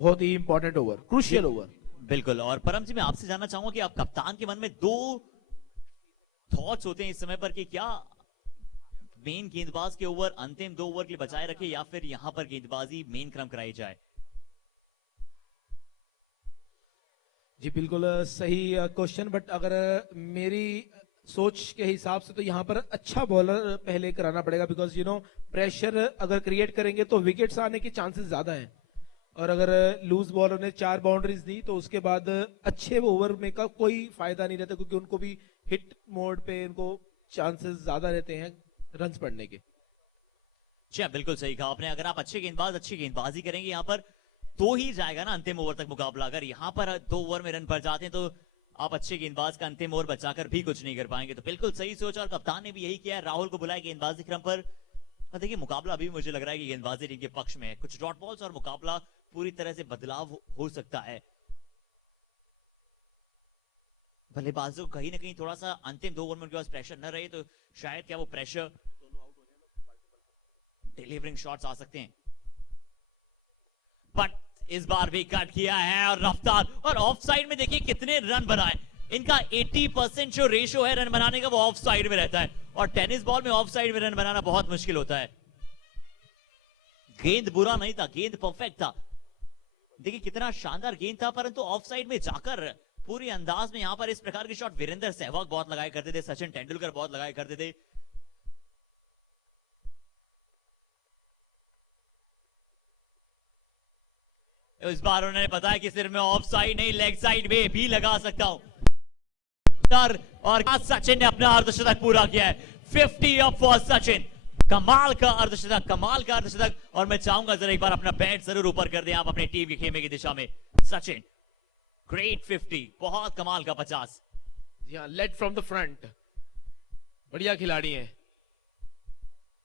बहुत ही इंपॉर्टेंट ओवर, क्रूशियल ओवर। बिल्कुल। और परम जी, मैं आपसे जानना चाहूंगा कि आप कप्तान के मन में 2 थॉट्स होते हैं इस समय पर, कि क्या मेन गेंदबाज के ओवर अंतिम 2 ओवर के लिए बचाए रखे, या फिर यहां पर गेंदबाजी मेन क्रम कराई जाए? जी बिल्कुल सही क्वेश्चन, बट अगर मेरी सोच के हिसाब से तो यहाँ पर अच्छा बॉलर पहले कराना पड़ेगा, बिकॉज प्रेशर अगर क्रिएट करेंगे तो विकेट्स आने के चांसेस ज्यादा हैं। और अगर लूज बॉलर ने 4 बाउंड्रीज दी तो उसके बाद अच्छे ओवर में का कोई फायदा नहीं रहता, क्योंकि उनको भी हिट मोड पे उनको चांसेस ज्यादा रहते हैं रन्स पड़ने के। जी बिल्कुल सही कहा आपने। अगर आप अच्छे गेंदबाज अच्छी गेंदबाजी करेंगे यहाँ पर, तो ही जाएगा ना अंतिम ओवर तक मुकाबला। अगर यहाँ पर 2 ओवर में रन पड़ जाते हैं तो आप अच्छे गेंदबाज का अंतिम ओवर बचाकर भी कुछ नहीं कर पाएंगे। तो बिल्कुल सही सोच, और कप्तान ने भी यही किया है, राहुल को बुलाया गेंदबाजी क्रम पर। देखिए मुकाबला अभी मुझे लग रहा है कि गेंदबाजी टीम के पक्ष में है। कुछ डॉट बॉल्स और मुकाबला पूरी तरह से बदलाव हो सकता है। बल्लेबाजों को कहीं ना कहीं थोड़ा सा अंतिम 2 ओवर में उनके पास प्रेशर न रहे, तो शायद क्या वो प्रेशर डिलीवरिंग शॉट्स आ सकते हैं। बट इस बार भी कट किया है, और रफ्तार और ऑफ साइड में देखिए कितने रन बनाए। इनका 80% जो रेशो है रन बनाने का, वो ऑफ साइड में रहता है, और टेनिस बॉल में ऑफ साइड में रन बनाना बहुत मुश्किल होता है। गेंद बुरा नहीं था, गेंद परफेक्ट था। देखिए कितना शानदार गेंद था, परंतु ऑफ साइड में जाकर पूरी अंदाज में यहां पर इस प्रकार के शॉट वीरेंद्र सहवाग बहुत लगाया करते थे, सचिन तेंदुलकर बहुत लगाया करते थे। इस बार उन्होंने बताया कि सिर्फ मैं ऑफ साइड नहीं लेग साइड में भी लगा सकता हूं। और सचिन ने अपना अर्धशतक पूरा किया है। 50 अप फॉर सचिन। कमाल का अर्धशतक, कमाल का अर्धशतक। और मैं चाहूंगा जरा एक बार अपना बैट जरूर ऊपर कर दें आप अपनी टीम के खेमे की दिशा में। सचिन ग्रेट 50, बहुत कमाल का 50। जी हाँ, लेड फ्रॉम द फ्रंट, बढ़िया खिलाड़ी हैं।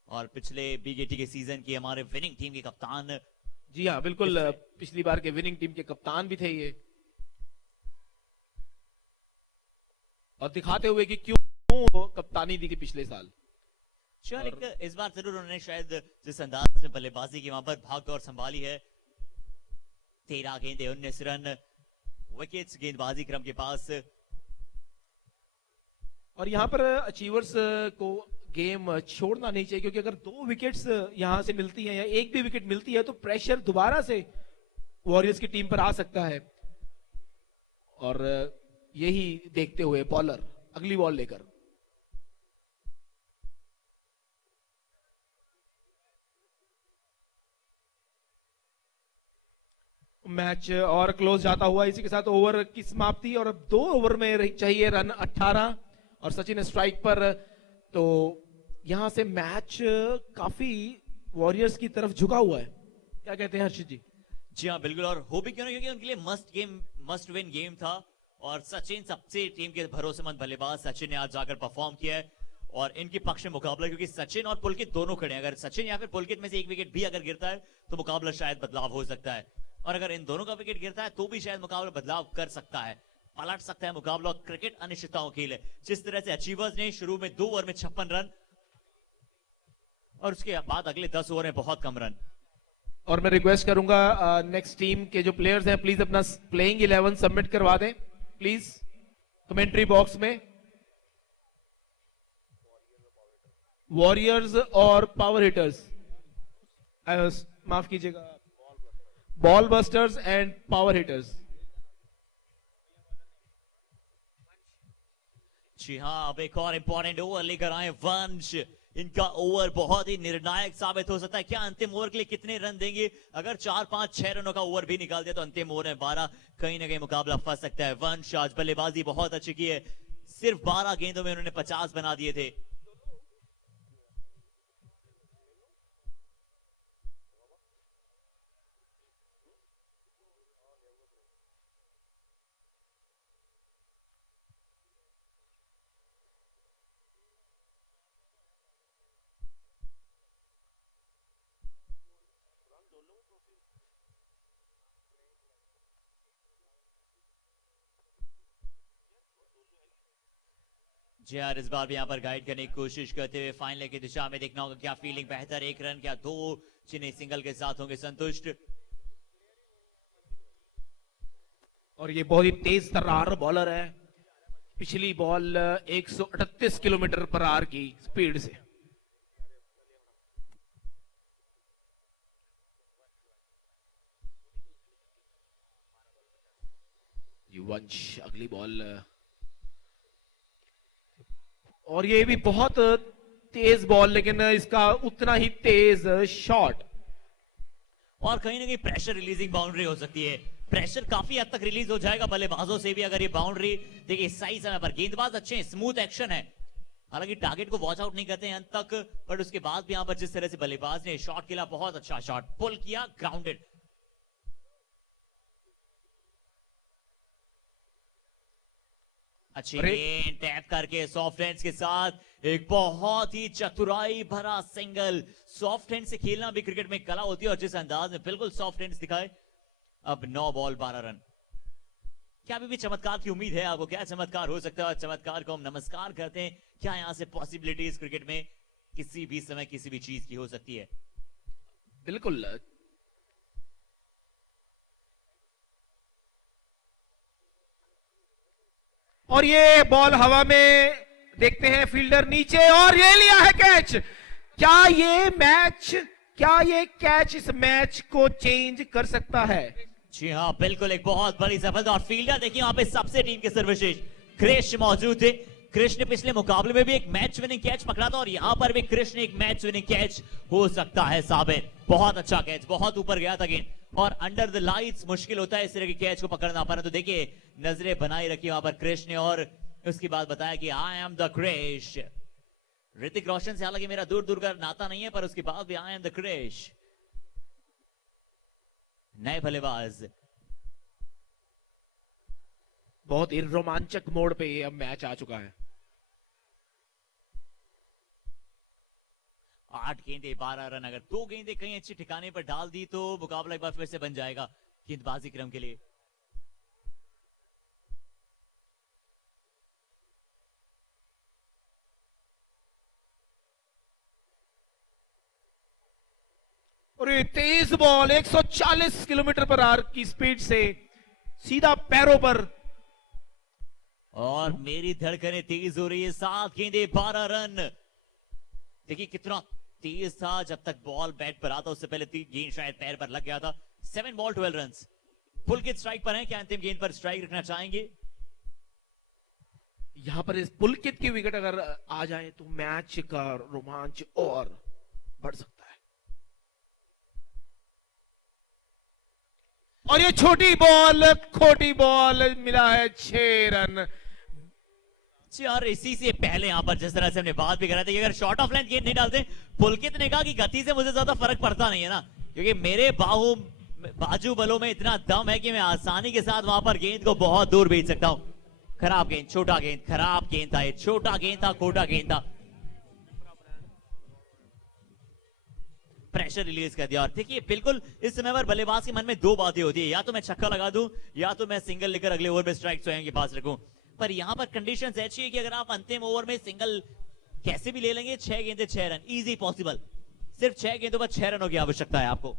और पिछले बीकेटी के सीजन की हमारे विनिंग टीम के कप्तान। जी हाँ बिल्कुल, पिछली बार के विनिंग टीम के कप्तान भी थे ये, और दिखाते हुए कि क्यों कप्तानी दी थी पिछले साल। इस बार जरूर उन्होंने शायद जिस अंदाज में बल्लेबाजी की वहां पर भागदौड़ संभाली है। 13 गेंदे 19 रन, विकेट्स गेंदबाजी क्रम के पास। और यहाँ पर अचीवर्स को गेम छोड़ना नहीं चाहिए, क्योंकि अगर 2 विकेट्स यहां से मिलती हैं या एक भी विकेट मिलती है तो प्रेशर दोबारा से वॉरियर्स की टीम पर आ सकता है। और यही देखते हुए बॉलर अगली बॉल लेकर मैच और क्लोज जाता हुआ, इसी के साथ ओवर की समाप्ति। और अब 2 ओवर में चाहिए रन 18 और सचिन स्ट्राइक पर। तो यहां से मैच काफी वॉरियर्स की तरफ झुका हुआ है। क्या कहते हैं हर्षित जी? जी हाँ बिल्कुल, और हो भी क्यों नहीं, क्योंकि उनके लिए मस्ट विन गेम था। और सचिन सबसे टीम के भरोसेमंद बल्लेबाज सचिन ने आज जाकर परफॉर्म किया है। और इनके पक्ष में मुकाबला, क्योंकि सचिन और पुलकित दोनों खड़े हैं। अगर सचिन या फिर पुलकित में से एक विकेट भी अगर गिरता है तो मुकाबला शायद बदलाव हो सकता है। और अगर इन दोनों का विकेट गिरता है तो भी शायद मुकाबला बदलाव कर सकता है, पलट सकता है मुकाबला। क्रिकेट अनिश्चितताओं के लिए जिस तरह से अचीवर्स ने शुरू में 2 ओवर में 56 रन और उसके बाद अगले 10 ओवर में बहुत कम रन। और मैं रिक्वेस्ट करूंगा नेक्स्ट टीम के जो प्लेयर्स हैं प्लीज अपना प्लेइंग 11 सबमिट करवा दें प्लीज कमेंट्री बॉक्स में। वॉरियर्स और पावर हिटर्स, माफ कीजिएगा, ball busters and power hitters. जी हाँ, अब एक और इंपॉर्टेंट ओवर लेकर आए वंश। इनका ओवर बहुत ही निर्णायक साबित हो सकता है। क्या अंतिम ओवर के लिए कितने रन देंगे? अगर 4, 5, 6 रनों का ओवर भी निकाल दिया तो अंतिम ओवर में 12 कहीं ना कहीं मुकाबला फंस सकता है। वंश आज बल्लेबाजी बहुत अच्छी की है, सिर्फ 12 गेंदों में उन्होंने 50 बना दिए थे। जी यार, इस बार भी यहाँ पर गाइड करने की कोशिश करते हुए फाइनल की दिशा में देखना होगा क्या फील्डिंग बेहतर, 1 रन क्या 2, जिन्हें सिंगल के साथ होंगे संतुष्ट। और ये बहुत ही तेज तर्रार बॉलर है, पिछली बॉल 138 किलोमीटर पर आवर की स्पीड से। वंश अगली बॉल, और ये भी बहुत तेज बॉल, लेकिन इसका उतना ही तेज शॉट। और कहीं ना कहीं प्रेशर रिलीजिंग बाउंड्री हो सकती है। प्रेशर काफी हद तक रिलीज हो जाएगा बल्लेबाजों से भी अगर ये बाउंड्री। देखिए सही समय पर गेंदबाज अच्छे हैं, स्मूथ एक्शन है, हालांकि टारगेट को वॉच आउट नहीं करते हैं अंत तक, बट उसके बाद भी यहाँ पर जिस तरह से बल्लेबाज ने शॉट खेला, बहुत अच्छा शॉट, पुल किया, ग्राउंडेड। अच्छी गेंद टैप करके सॉफ्ट हैंड्स के साथ एक बहुत ही चतुराई भरा सिंगल। सॉफ्ट हैंड से खेलना भी क्रिकेट में कला होती है, और जिस अंदाज में बिल्कुल सॉफ्ट हैंड्स दिखाए। अब 9 बॉल 12 रन। क्या अभी भी चमत्कार की उम्मीद है आपको? क्या चमत्कार हो सकता है? और चमत्कार को हम नमस्कार करते हैं। क्या यहां से पॉसिबिलिटीज क्रिकेट में किसी भी समय किसी भी चीज की हो सकती है? बिल्कुल। और ये बॉल हवा में, देखते हैं फील्डर नीचे, और ये लिया है कैच। क्या ये कैच इस मैच को चेंज कर सकता है? जी हाँ बिल्कुल, एक बहुत बड़ी सफलता। और फील्डर देखिए यहाँ पे सबसे टीम के सर्वश्रेष्ठ कृष्ण मौजूद थे। कृष्ण ने पिछले मुकाबले में भी एक मैच विनिंग कैच पकड़ा था, और यहाँ पर भी कृष्ण एक मैच विनिंग कैच हो सकता है साबित। बहुत अच्छा कैच, बहुत ऊपर गया था गेंद, और अंडर द लाइट्स मुश्किल होता है इस तरह के कैच को पकड़ना पाना। तो देखिए नजरें बनाई रखी वहां पर क्रिश ने और उसके बाद बताया कि I am the Krrish. Hrithik Roshan से हालांकि मेरा दूर दूर का नाता नहीं है, पर उसके बाद भी आई एम द क्रिश। नए बल्लेबाज बहुत ही रोमांचक मोड़ पे ये अब मैच आ चुका है। 8 गेंदे 12 रन। अगर 2 गेंदे कहीं अच्छे ठिकाने पर डाल दी तो मुकाबला एक बार फिर से बन जाएगा गेंदबाजी क्रम के लिए। और ये तेज बॉल 140 किलोमीटर पर आवर की स्पीड से सीधा पैरों पर, और मेरी धड़कनें तेज हो रही है। 7 गेंदे 12 रन। देखिए कितना तेज था जब तक बॉल बैट पर आता, उससे पहले 3 गेंद शायद पैर पर लग गया था। 7 बॉल 12 रन। पुलकित स्ट्राइक पर है, क्या अंतिम गेंद पर स्ट्राइक रखना चाहेंगे? यहां पर इस पुलकित की विकेट अगर आ जाए तो मैच का रोमांच और बढ़ सकता है। और ये छोटी बॉल, खोटी बॉल, मिला है 6 रन। यार इसी से पहले यहां पर जिस तरह से हमने बात भी करा था कि अगर शॉर्ट ऑफ लाइन गेंद नहीं डालते, पुलकित ने कहा कि गति से मुझे ज्यादा फर्क पड़ता नहीं है ना, क्योंकि मेरे बाजू बलों में इतना दम है कि मैं आसानी के साथ वहां पर गेंद को बहुत दूर भेज सकता हूं। खराब गेंद, छोटा गेंद, खराब गेंद था, ये छोटा गेंद था, खोटा गेंद था। प्रेशर रिलीज कर दिया। और देखिए बिल्कुल इस समय पर बल्लेबाज के मन में 2 बातें होती है, या तो मैं छक्का लगा दूं या तो मैं सिंगल लेकर अगले ओवर में स्ट्राइक स्वयं के पास रखूं। पर यहां पर कंडीशंस ऐसी है कि अगर आप अंतिम ओवर में सिंगल कैसे भी ले लेंगे, 6 गेंदे 6 रन इजी पॉसिबल। सिर्फ 6 गेंदों पर 6 रनों की आवश्यकता है आपको।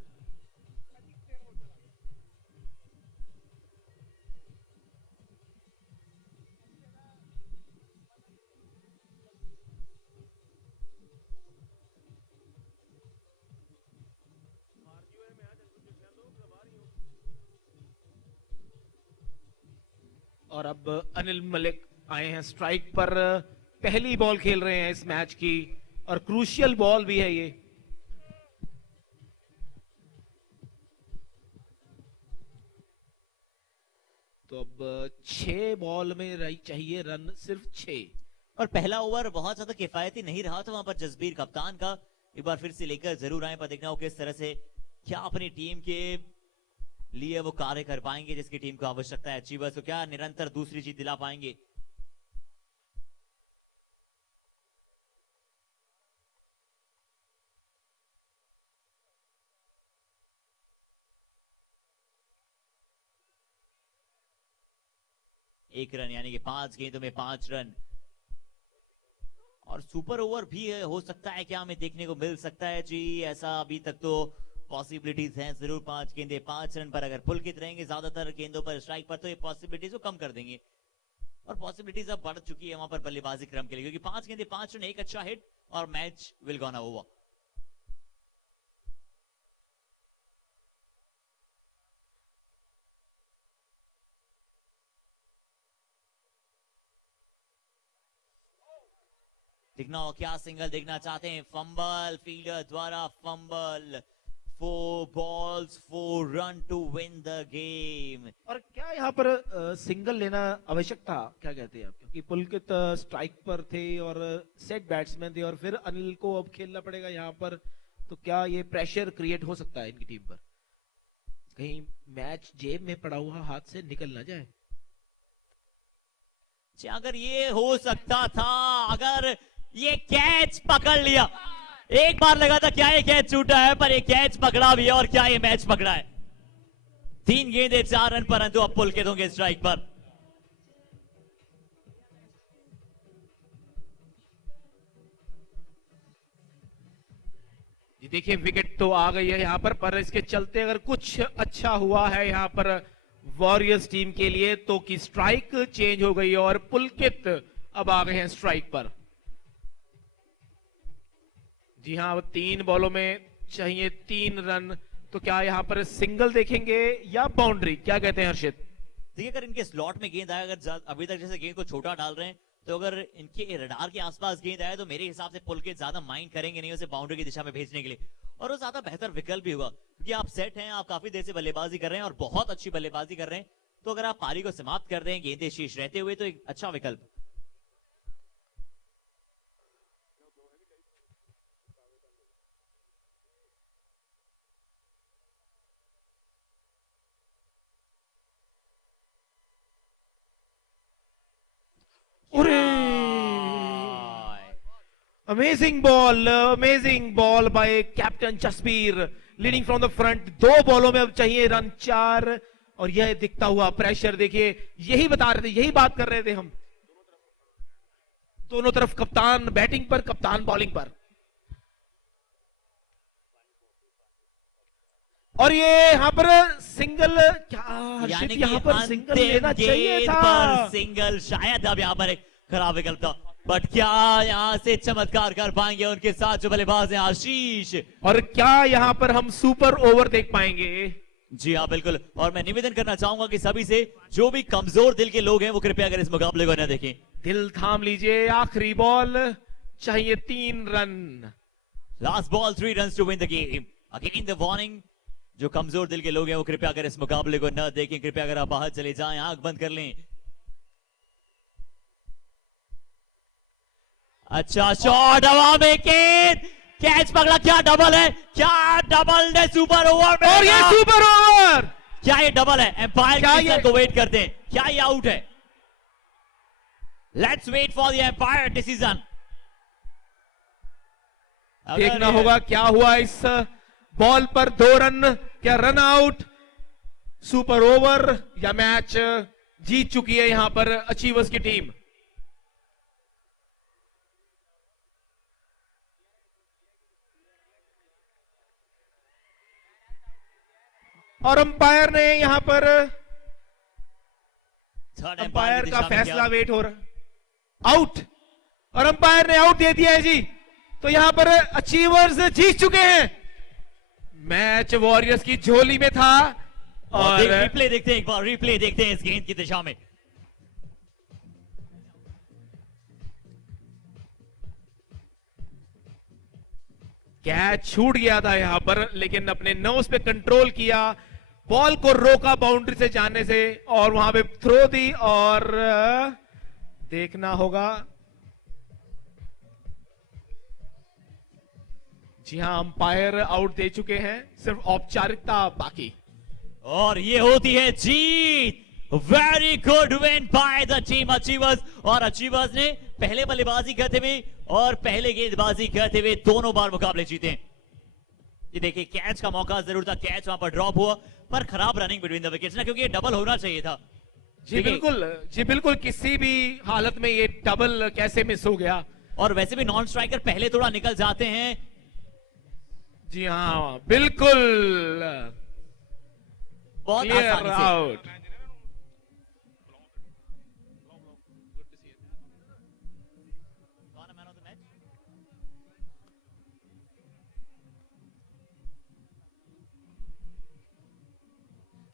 और अब अनिल मलिक आए हैं स्ट्राइक पर। पहली बॉल खेल रहे हैं इस मैच की और क्रूशियल बॉल भी है ये। तो अब 6 बॉल में रही चाहिए रन, सिर्फ 6। और पहला ओवर बहुत ज्यादा किफायती नहीं रहा था वहां पर जसबीर कप्तान का। एक बार फिर से लेकर जरूर आए, पर देखना हो किस तरह से क्या अपनी टीम के लिए वो कार्य कर पाएंगे जिसकी टीम को आवश्यकता है। अचीवर्स को क्या निरंतर दूसरी जीत दिला पाएंगे? एक रन, यानी कि 5 गेंदों में 5 रन। और सुपर ओवर भी हो सकता है क्या, हमें देखने को मिल सकता है जी। ऐसा अभी तक तो पॉसिबिलिटीज हैं जरूर। 5 गेंदे 5 रन पर अगर पुलकित रहेंगे ज्यादातर गेंदों पर स्ट्राइक पर, तो ये पॉसिबिलिटीज को कम कर देंगे। और पॉसिबिलिटीज अब बढ़ चुकी है वहां पर बल्लेबाजी क्रम के लिए, क्योंकि 5 गेंदे 5 रन, एक अच्छा हिट और मैच विल गॉन ओवर। देखना हो क्या सिंगल देखना चाहते हैं। फंबल, फील्डर द्वारा fumble. 4 balls 4 run to win the game। और क्या यहाँ पर सिंगल लेना आवश्यक था, क्या कहते हैं आप? क्योंकि पुलकित स्ट्राइक पर थे और सेट बैट्समैन थे, और फिर अनिल को अब खेलना पड़ेगा यहाँ पर। तो क्या ये प्रेशर क्रिएट हो सकता है इनकी टीम पर? कहीं मैच जेब में पड़ा हुआ हाथ से निकल ना जाए। अगर ये हो सकता था, अगर ये कैच पकड़ लिया, एक बार लगा था क्या ये कैच छूटा है, पर ये कैच पकड़ा भी है। और क्या ये मैच पकड़ा है। 3 गेंदे 4 रन, परंतु अब पुलकित होंगे स्ट्राइक पर। जी देखिए विकेट तो आ गई है यहाँ पर इसके चलते अगर कुछ अच्छा हुआ है यहाँ पर वॉरियर्स टीम के लिए, तो कि स्ट्राइक चेंज हो गई और पुलकित अब आ गए हैं स्ट्राइक पर। जी हाँ, 3 बॉलों में चाहिए 3 रन। तो क्या यहाँ पर सिंगल देखेंगे या बाउंड्री, क्या कहते हैं हर्षित? देखिए अगर इनके स्लॉट में गेंद आए, अगर अभी तक जैसे गेंद को छोटा डाल रहे हैं, तो अगर इनके रडार के आसपास गेंद आए तो मेरे हिसाब से पुलकित ज्यादा माइंड करेंगे नहीं उसे बाउंड्री की दिशा में भेजने के लिए, और वो ज्यादा बेहतर विकल्प भी होगा क्योंकि आप सेट हैं, आप काफी देर से बल्लेबाजी कर रहे हैं और बहुत अच्छी बल्लेबाजी कर रहे हैं, तो अगर आप पारी को समाप्त कर दें गेंदें शेष रहते हुए तो एक अच्छा विकल्प। Amazing ball by captain Jasbir leading from the front. 2 बॉलों में अब चाहिए रन 4, और यह दिखता हुआ प्रेशर देखिए, यही बता रहे थे, यही बात कर रहे थे हम, दोनों तरफ कप्तान बैटिंग पर, कप्तान बॉलिंग पर। और ये यहाँ पर सिंगल, क्या हर्षित यहाँ पर सिंगल लेना चाहिए था, सिंगल शायद अब यहाँ पर एक खराब विकल्प था, बट क्या यहाँ से चमत्कार कर पाएंगे उनके साथ जो बल्लेबाज हैं आशीष, और क्या यहाँ पर हम सुपर ओवर देख पाएंगे? जी हाँ बिल्कुल। और मैं निवेदन करना चाहूंगा कि सभी से, जो भी कमजोर दिल के लोग हैं वो कृपया अगर इस मुकाबले को न देखें। दिल थाम लीजिए, आखिरी बॉल चाहिए 3 run. Last ball 3 runs to win the game. Again the warning, जो कमजोर दिल के लोग हैं वो कृपया अगर इस मुकाबले को न देखें, कृपया अगर आप बाहर चले जाएं, आंख बंद कर लें। अच्छा शॉट हवा में, कैच पकड़ा, क्या डबल है, क्या डबल है सुपर ओवर में, और ये सुपर ओवर, क्या ये डबल है? एम्पायर डिसीजन को वेट करते हैं, क्या ये आउट है? Let's wait for the umpire decision. देखना होगा क्या हुआ इस बॉल पर। 2 रन, क्या रन आउट, सुपर ओवर, या मैच जीत चुकी है यहां पर अचीवर्स की टीम। और अंपायर ने यहां पर, अंपायर का फैसला वेट हो रहा, आउट, और अंपायर ने आउट दे दिया है जी। तो यहां पर अचीवर्स जीत चुके हैं। मैच वॉरियर्स की झोली में था। और रिप्ले देखते हैं, एक बार रिप्ले देखते हैं इस गेंद की दिशा में। कैच छूट गया था यहां पर, लेकिन अपने नोज पे कंट्रोल किया, बॉल को रोका बाउंड्री से जाने से, और वहां पे थ्रो दी। और देखना होगा, जी हां, अंपायर आउट दे चुके हैं, सिर्फ औपचारिकता बाकी। और ये होती है जीत। Very good win by the team achievers. और अचीवर्स ने पहले बल्लेबाजी करते हुए और पहले गेंदबाजी करते हुए दोनों बार मुकाबले जीते। ये देखिए, कैच का मौका जरूर था, कैच वहां पर ड्रॉप हुआ, पर खराब रनिंग बिटवीन द विकेट्स ना, क्योंकि ये डबल होना चाहिए था। जी बिल्कुल, जी बिल्कुल, किसी भी हालत में ये डबल कैसे मिस हो गया। और वैसे भी नॉन स्ट्राइकर पहले थोड़ा निकल जाते हैं। जी हाँ बिल्कुल, बहुत आसानी से। आउट।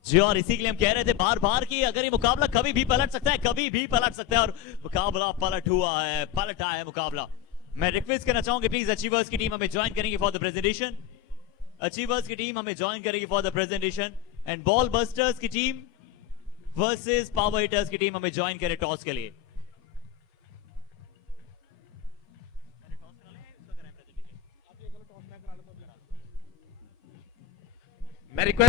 जी, और इसी के लिए हम कह रहे थे बार बार कि अगर ये मुकाबला कभी भी पलट सकता है, कभी भी पलट सकता है, और मुकाबला पलट हुआ है, पलटा है मुकाबला। मैं रिक्वेस्ट करना चाहूंगा प्लीज अचीवर्स की टीम हमें ज्वाइन करेंगे फॉर द प्रेजेंटेशन। अचीवर्स की टीम हमें ज्वाइन करेगी for the presentation. And ball busters की टीम वर्सेस पावर हिटर्स की टीम हमें ज्वाइन करे टॉस के लिए। मैं रिक्वेस्ट